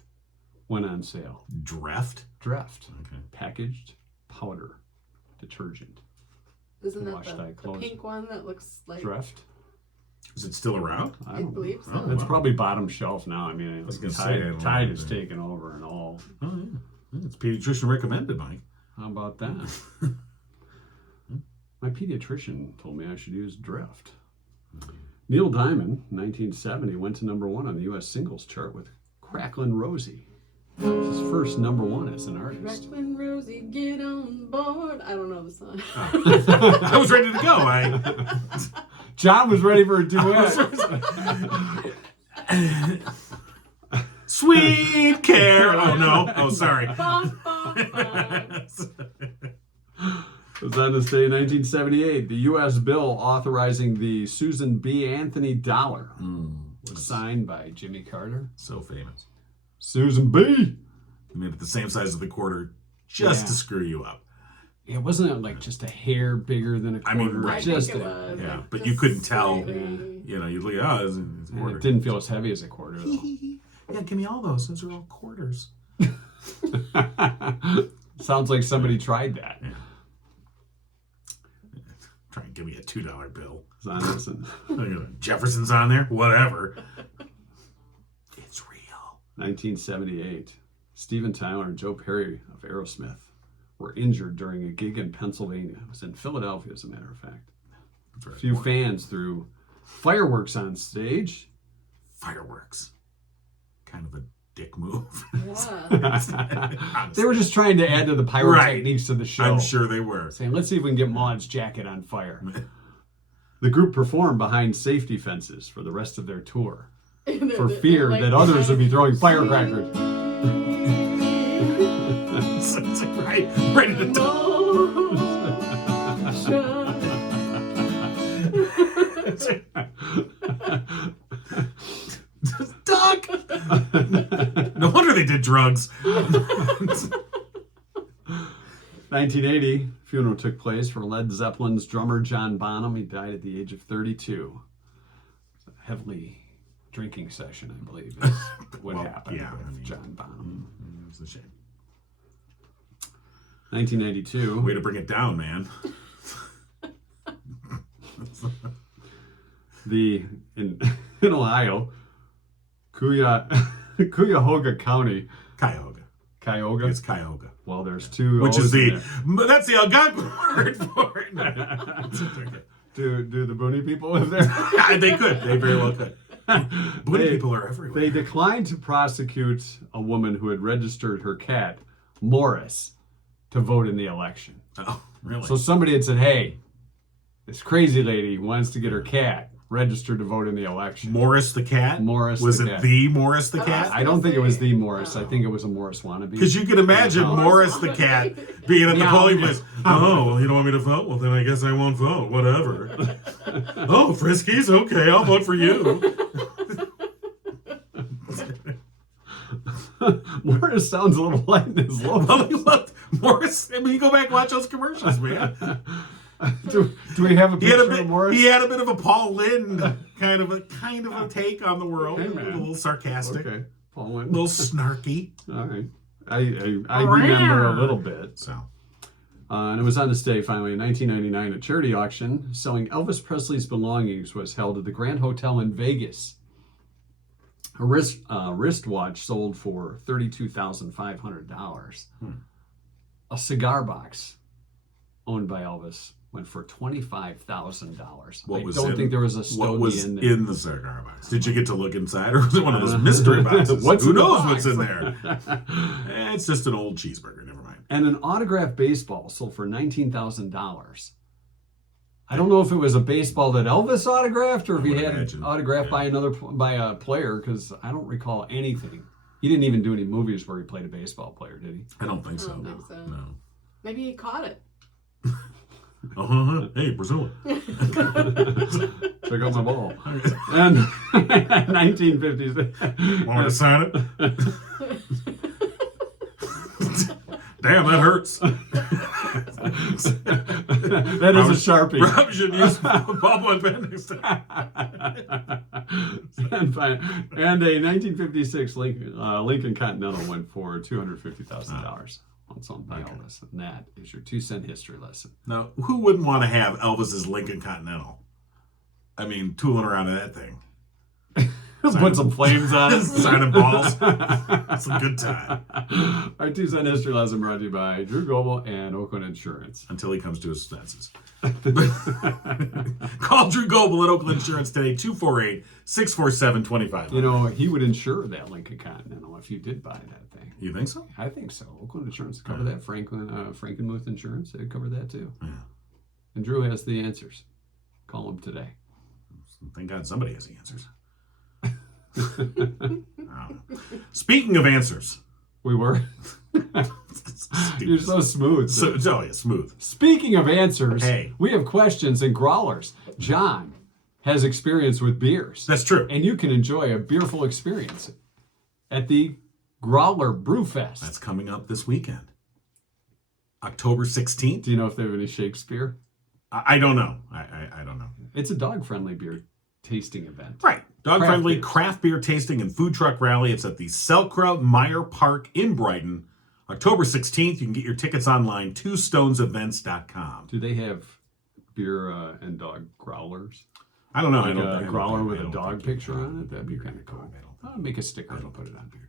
went on sale. Dreft? Dreft. Okay. Packaged powder detergent. Isn't that Wash the dye clothes. pink one that looks like... Dreft? Is it still around? I believe so. Oh, It's wow. probably bottom shelf now. I mean, was gonna say, I don't Tide know. has taken over and all. Oh, yeah. It's pediatrician recommended, Mike. How about that? My pediatrician told me I should use Dreft. Neil Diamond, 1970, went to #1 on the U.S. singles chart with Cracklin' Rosie. It was his first #1 as an artist. Cracklin' Rosie, get on board. I don't know the song. I was ready to go. John was ready for a duet. Sweet care. Oh, no. Oh, sorry. Bum, bum, bum. It was on this day in 1978, the U.S. bill authorizing the Susan B. Anthony dollar was signed by Jimmy Carter. So famous. Susan B. They made it the same size of the quarter just to screw you up. Yeah, wasn't it like just a hair bigger than a quarter? I mean, right. I Just think it was. Yeah, like, but just you couldn't tell. slightly. You know, you'd look, oh, it's a and quarter. it didn't feel as heavy as a quarter, though. Yeah, give me all those. Those are all quarters. Sounds like somebody tried that. Yeah. Try and give me a $2 bill. It's on this and Jefferson's on there. Whatever. It's real. 1978, Steven Tyler and Joe Perry of Aerosmith were injured during a gig in Pennsylvania. It was in Philadelphia, as a matter of fact. That's A right. few fans threw fireworks on stage. Fireworks. Kind of a dick move. Yeah. They were just trying to add to the pyrotechnics of the show. I'm sure they were. Saying, let's see if we can get Maud's jacket on fire. The group performed behind safety fences for the rest of their tour for fear that others would be throwing firecrackers. Right. Ready to duck. No wonder they did drugs. 1980, funeral took place for Led Zeppelin's drummer John Bonham. He died at the age of 32. It's a heavily drinking session, I believe, is what happened with John Bonham. It's a shame. 1992. Way to bring it down, man. In Ohio, Cuyahoga County. Cuyahoga. It's Cuyahoga. Well, there's two. Which is O's in there. that's the Algonquin word for it. Do the Booney people live there? They could. They very well could. Booney people are everywhere. They declined to prosecute a woman who had registered her cat, Morris, to vote in the election. Oh, really? So somebody had said, hey, this crazy lady wants to get her cat registered to vote in the election. Morris the cat? Morris Was the it cat. the Morris the cat? I don't think it was the Morris. I think it was a Morris wannabe. Because you can imagine Morris the cat being at the polling place. Oh, well, you don't want me to vote? Well, then I guess I won't vote. Whatever. Oh, Friskies? Okay, I'll vote for you. Morris sounds a little light in his logo. Well, look, Morris, I mean, you go back and watch those commercials, man. Do we have a picture of Morris? He had a bit of a Paul Lynde kind of a take on the world. Hey, A man. little sarcastic. Okay, Paul Lynde. A little snarky. All right. I remember a little bit. So, And it was on this day, finally, in 1999, a charity auction selling Elvis Presley's belongings was held at the Grand Hotel in Vegas. A wristwatch sold for $32,500. A cigar box owned by Elvis went for $25,000. I don't think there was a Stony what was in there. in the cigar box? Did you get to look inside, or was it one of those mystery boxes? What's Who in the knows box? what's in there? It's just an old cheeseburger. Never mind. And an autographed baseball sold for $19,000. I don't know if it was a baseball that Elvis autographed or if he would had imagine, it autographed by a player, because I don't recall anything. He didn't even do any movies where he played a baseball player, did he? I don't think so. I don't think so. No. Maybe he caught it. Hey, Brazil. Check out my ball. And 1956. Want me to sign it? Damn, that hurts. That is a Sharpie. Rob should use ballpoint pen next time. And a 1956 Lincoln Continental went for $250,000. On something else. And that is your 2-cent history lesson. Now, who wouldn't want to have Elvis's Lincoln Continental? I mean, tooling around in that thing. Put some flames on it. Signing balls. It's a good time. Our 2-cent history lesson brought to you by Drew Goebel and Oakland Insurance. Until he comes to his senses. Call Drew Goebel at Oakland Insurance today, 248-647-2500. You know, he would insure that Lincoln Continental if you did buy that thing. You think so? I think so. Oakland Insurance cover that. Frankenmuth Insurance, they cover that too. Yeah. And Drew has the answers. Call him today. Thank God somebody has the answers. Speaking of answers, we were. You're so smooth. Smooth. Speaking of answers, hey, we have questions and growlers. John has experience with beers. That's true. And you can enjoy a beerful experience at the Growler Brew Fest. That's coming up this weekend. October 16th. Do you know if they have any Shakespeare? I don't know. I don't know. It's a dog-friendly beer tasting event. Right. Dog-friendly craft beer tasting and food truck rally. It's at the Selkraut Meyer Park in Brighton. October 16th. You can get your tickets online, twostonesevents.com. Do they have beer and dog growlers? I don't know. Like a growler with a dog picture on it? That'd be kind of cool. I'll make a sticker and put it on beer.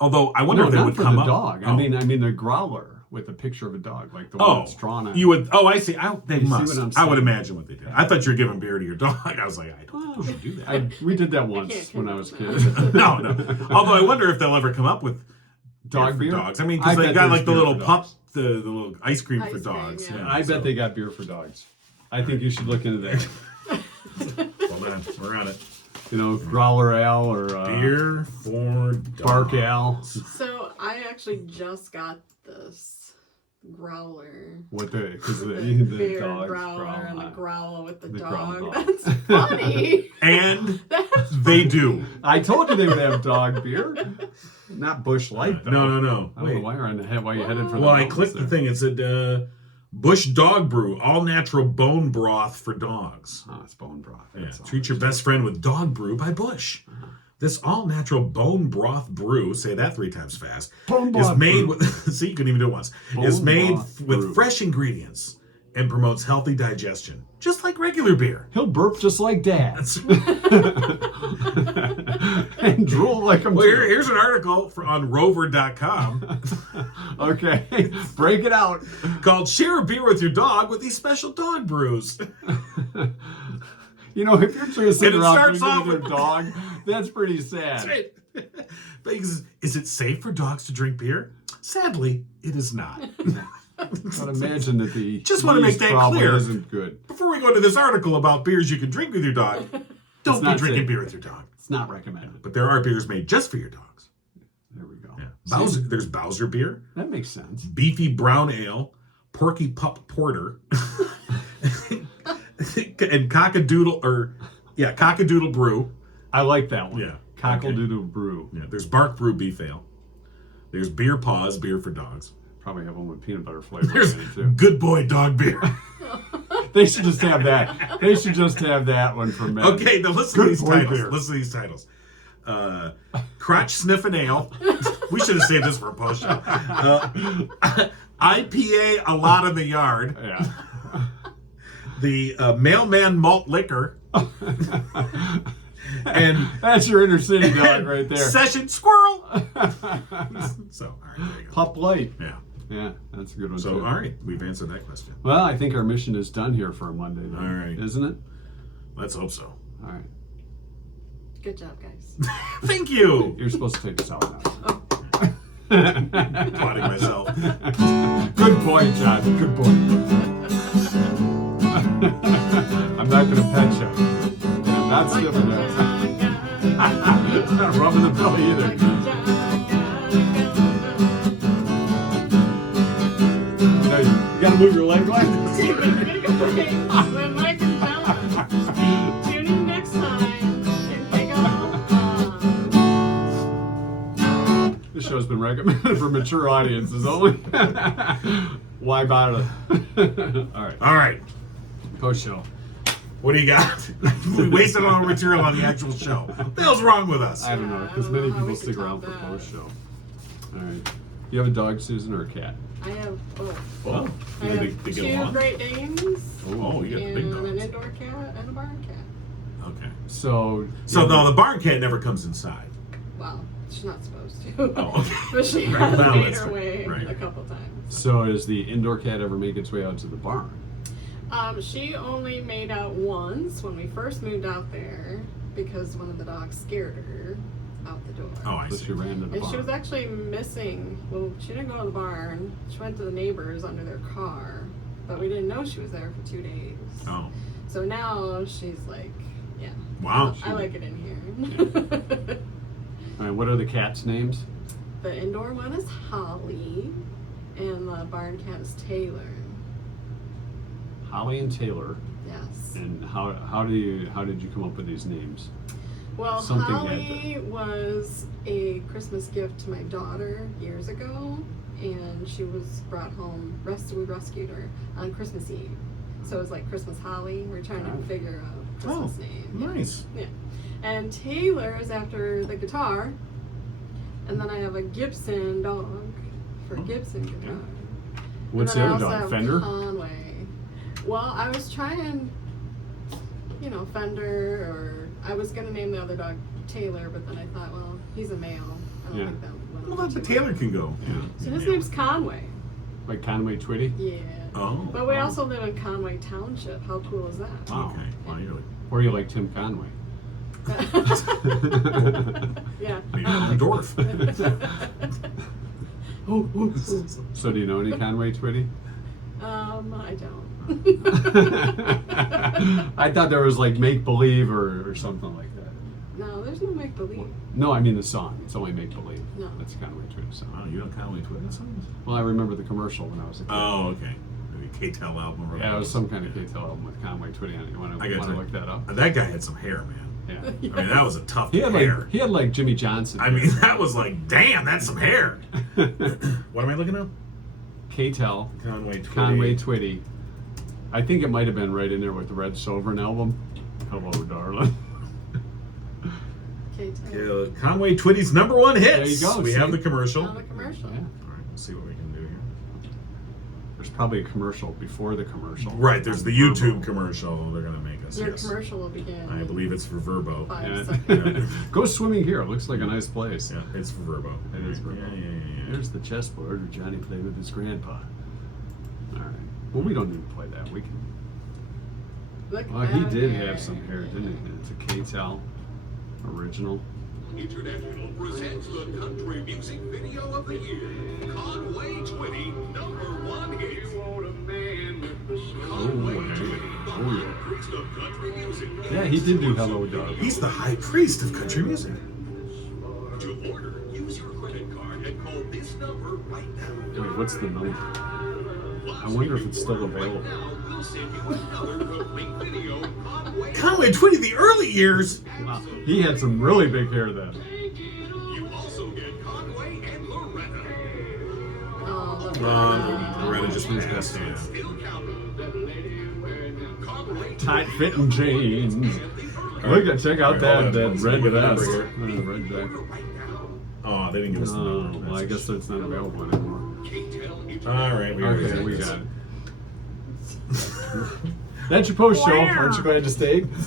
Although I wonder if they would come the up. Dog. Oh. I mean the growler with a picture of a dog, like the one that's drawn on. You would. Oh, I see. They must. See what I'm I would saying? imagine what they did. I thought you were giving beer to your dog. I was like, I don't think you should do that. We did that once when I was a kid. No. Although I wonder if they'll ever come up with dog beer for dogs. I mean, because they got like the little pup, the little ice cream for cream, dogs. yeah. I bet they got beer for dogs. I think you should look into that. Hold on, we're on it. You know, growler ale or Beer for dogs. bark ale. So I actually just got this growler. What because The the beer dogs growler growl and the on. growl with the growl dog. dog. That's funny. And That's they do. I told you they would have dog beer, not Bush Light. Though. No. I don't know why you're on the head. Why you headed for the? Well, I mountains clicked the there. thing. It said Bush Dog Brew, all natural bone broth for dogs. Oh, it's bone broth. Yeah. That's all. Treat your best friend with Dog Brew by Bush. This all-natural bone broth brew, say that 3 times fast, Bone is broth made brew. with, see, you couldn't even do it once, Bone is made broth with brew. fresh ingredients and promotes healthy digestion, just like regular beer. He'll burp just like Dad That's, and drool like him. well, too. here's an article on rover.com Okay, break it out. called Share a Beer with Your Dog with these special dog brews. You know, if you're just sitting And it around starts drinking off with your with- dog, that's pretty sad. Because, is it safe for dogs to drink beer? Sadly, it is not. But imagine that the Just want to make yeast that probably clear. isn't good. Before we go into this article about beers you can drink with your dog, don't be not drinking safe. beer with your dog. It's not recommended. But there are beers made just for your dogs. There we go. Yeah. See? Bowser, there's Bowser beer, That makes sense. Beefy Brown Ale, Porky Pup Porter, and Cockadoodle Brew. I like that one. Yeah. Cockle-doodle brew. Yeah, there's Bark Brew Beef Ale. There's Beer Paws, beer for dogs. Probably have one with peanut butter flavor There's in it too. Good Boy Dog Beer. They should just have that. They should just have that one for men. Okay, now listen to Good these boy titles. beer. Listen to these titles. Crotch Sniffin' Ale. We should have saved this for a post show. IPA A Lot in the Yard. Yeah. The Mailman Malt Liquor. And That's your inner city dog right there. Session Squirrel. So, all right, there you go. Pup Light. Yeah. Yeah, that's a good one So, too. all right, we've answered that question. Well, I think our mission is done here for a Monday then. All right. Isn't it? Let's hope so. All right. good job, guys. Thank you. You're supposed to take us out now. Applauding myself. Good point, John. Good point. I'm not going to pet you. I'm not sniffing you. I'm not rubbing the belly either. No, you got to move your leg like this. When Mike and John tune in next time and pick up. This show's been recommended for mature audiences only. Why bother? All right. All right. Post show. What do you got? We wasted all our material on the actual show. What the hell's wrong with us? I don't know, I because don't many know how people we stick could around top for that. post show. All right. You have a dog, Susan, or a cat? I have Well, I they have get 2 along. Great Danes Oh, you got the big and an dogs. indoor cat and a barn cat. Okay. So So the barn cat never comes inside. Well, she's not supposed to. Oh, okay. But she Right, has well, made that's her true. way Right. a couple times. So does the indoor cat ever make its way out to the barn? She only made out once when we first moved out there because one of the dogs scared her out the door. Oh, I So see. she ran to the And barn. she was actually missing. Well, she didn't go to the barn. She went to the neighbors under their car, but we didn't know she was there for 2 days. Oh, So now she's like, yeah. wow. I like it in here. All right, what are the cats' names? The indoor one is Holly, and the barn cat is Taylor. Holly and Taylor. Yes. And how did you come up with these names? Well, Something Holly was a Christmas gift to my daughter years ago, and she was brought home. We rescued her on Christmas Eve, so it was like Christmas Holly. We're trying to figure out a Christmas name. Nice. Yeah. And Taylor is after the guitar, and then I have a Gibson dog for Gibson guitar. What's And the then I other also dog? have Fender? Conway. Well, I was trying, Fender, or I was gonna name the other dog Taylor, but then I thought, well, he's a male. I don't Yeah. think that would. Well, that's the Taylor can go. Yeah. So his name's Conway. Like Conway Twitty? Yeah. Oh. But we wow. also live in Conway Township. How cool is that? Wow. Okay. Well, you're like, Or you like Tim Conway? Yeah. maybe I'm a dwarf. So do you know any Conway Twitty? I don't. I thought there was like Make Believe or something like that. No, there's no make believe. No, I mean the song. It's only Make Believe. No. That's Conway Twitty song. Oh, you don't Conway Twitty songs? Well, I remember the commercial when I was a kid. Oh, okay. Maybe a K-Tel album or Yeah, it was some kind of K-Tel album with Conway Twitty on it. You want I to got to look that up? That guy had some hair, man. Yeah. I mean, that was a tough He had hair. like Jimmy Johnson. I mean, that was like, damn, that's some hair. What am I looking up? K-Tel, Conway Twitty. Conway Twitty. I think it might have been right in there with the Red Sovereign album. Hello, darling. Okay, Yeah, Conway Twitty's #1 hits. There you go, We see? have the commercial. on the commercial. Yeah. All right, let's see what we can do here. There's probably a commercial before the commercial. Right, there's the YouTube commercial they're going to make us. Your Yes. commercial will begin. I believe it's for Verbo. 5 Yeah. seconds. Go swimming here. It looks like a nice place. Yeah, it's for Verbo. It is Verbo. Yeah. There's the chessboard where Johnny played with his grandpa. All right. Well, we don't need to play that. We can. Look Well, he at did that have some hair, didn't he? It's a K-Tel original. International presents the country music video of the year. Conway Twitty, #1 hit. Conway Twitty, the high priest of country music. Yeah, he did do Hello, Darling. He's the high priest of country music. To order, use your credit card and call this number right now. Wait, what's the number? I wonder if it's still available. Right now, we'll send you another complete video. Conway Twitty, the early years. Wow. He had some really big hair then. You also get Conway and Loretta. Oh, Loretta just moved past Still counting. Conway Tight fitting jeans. Alright. Check out Alright, that hold on. red Get the number vest. here. Red jacket. right now. Oh, they didn't give us the Oh, number. well, I guess that's not available anymore. All right, we Okay, already we this. got it. That's your post show. Aren't you glad to stay?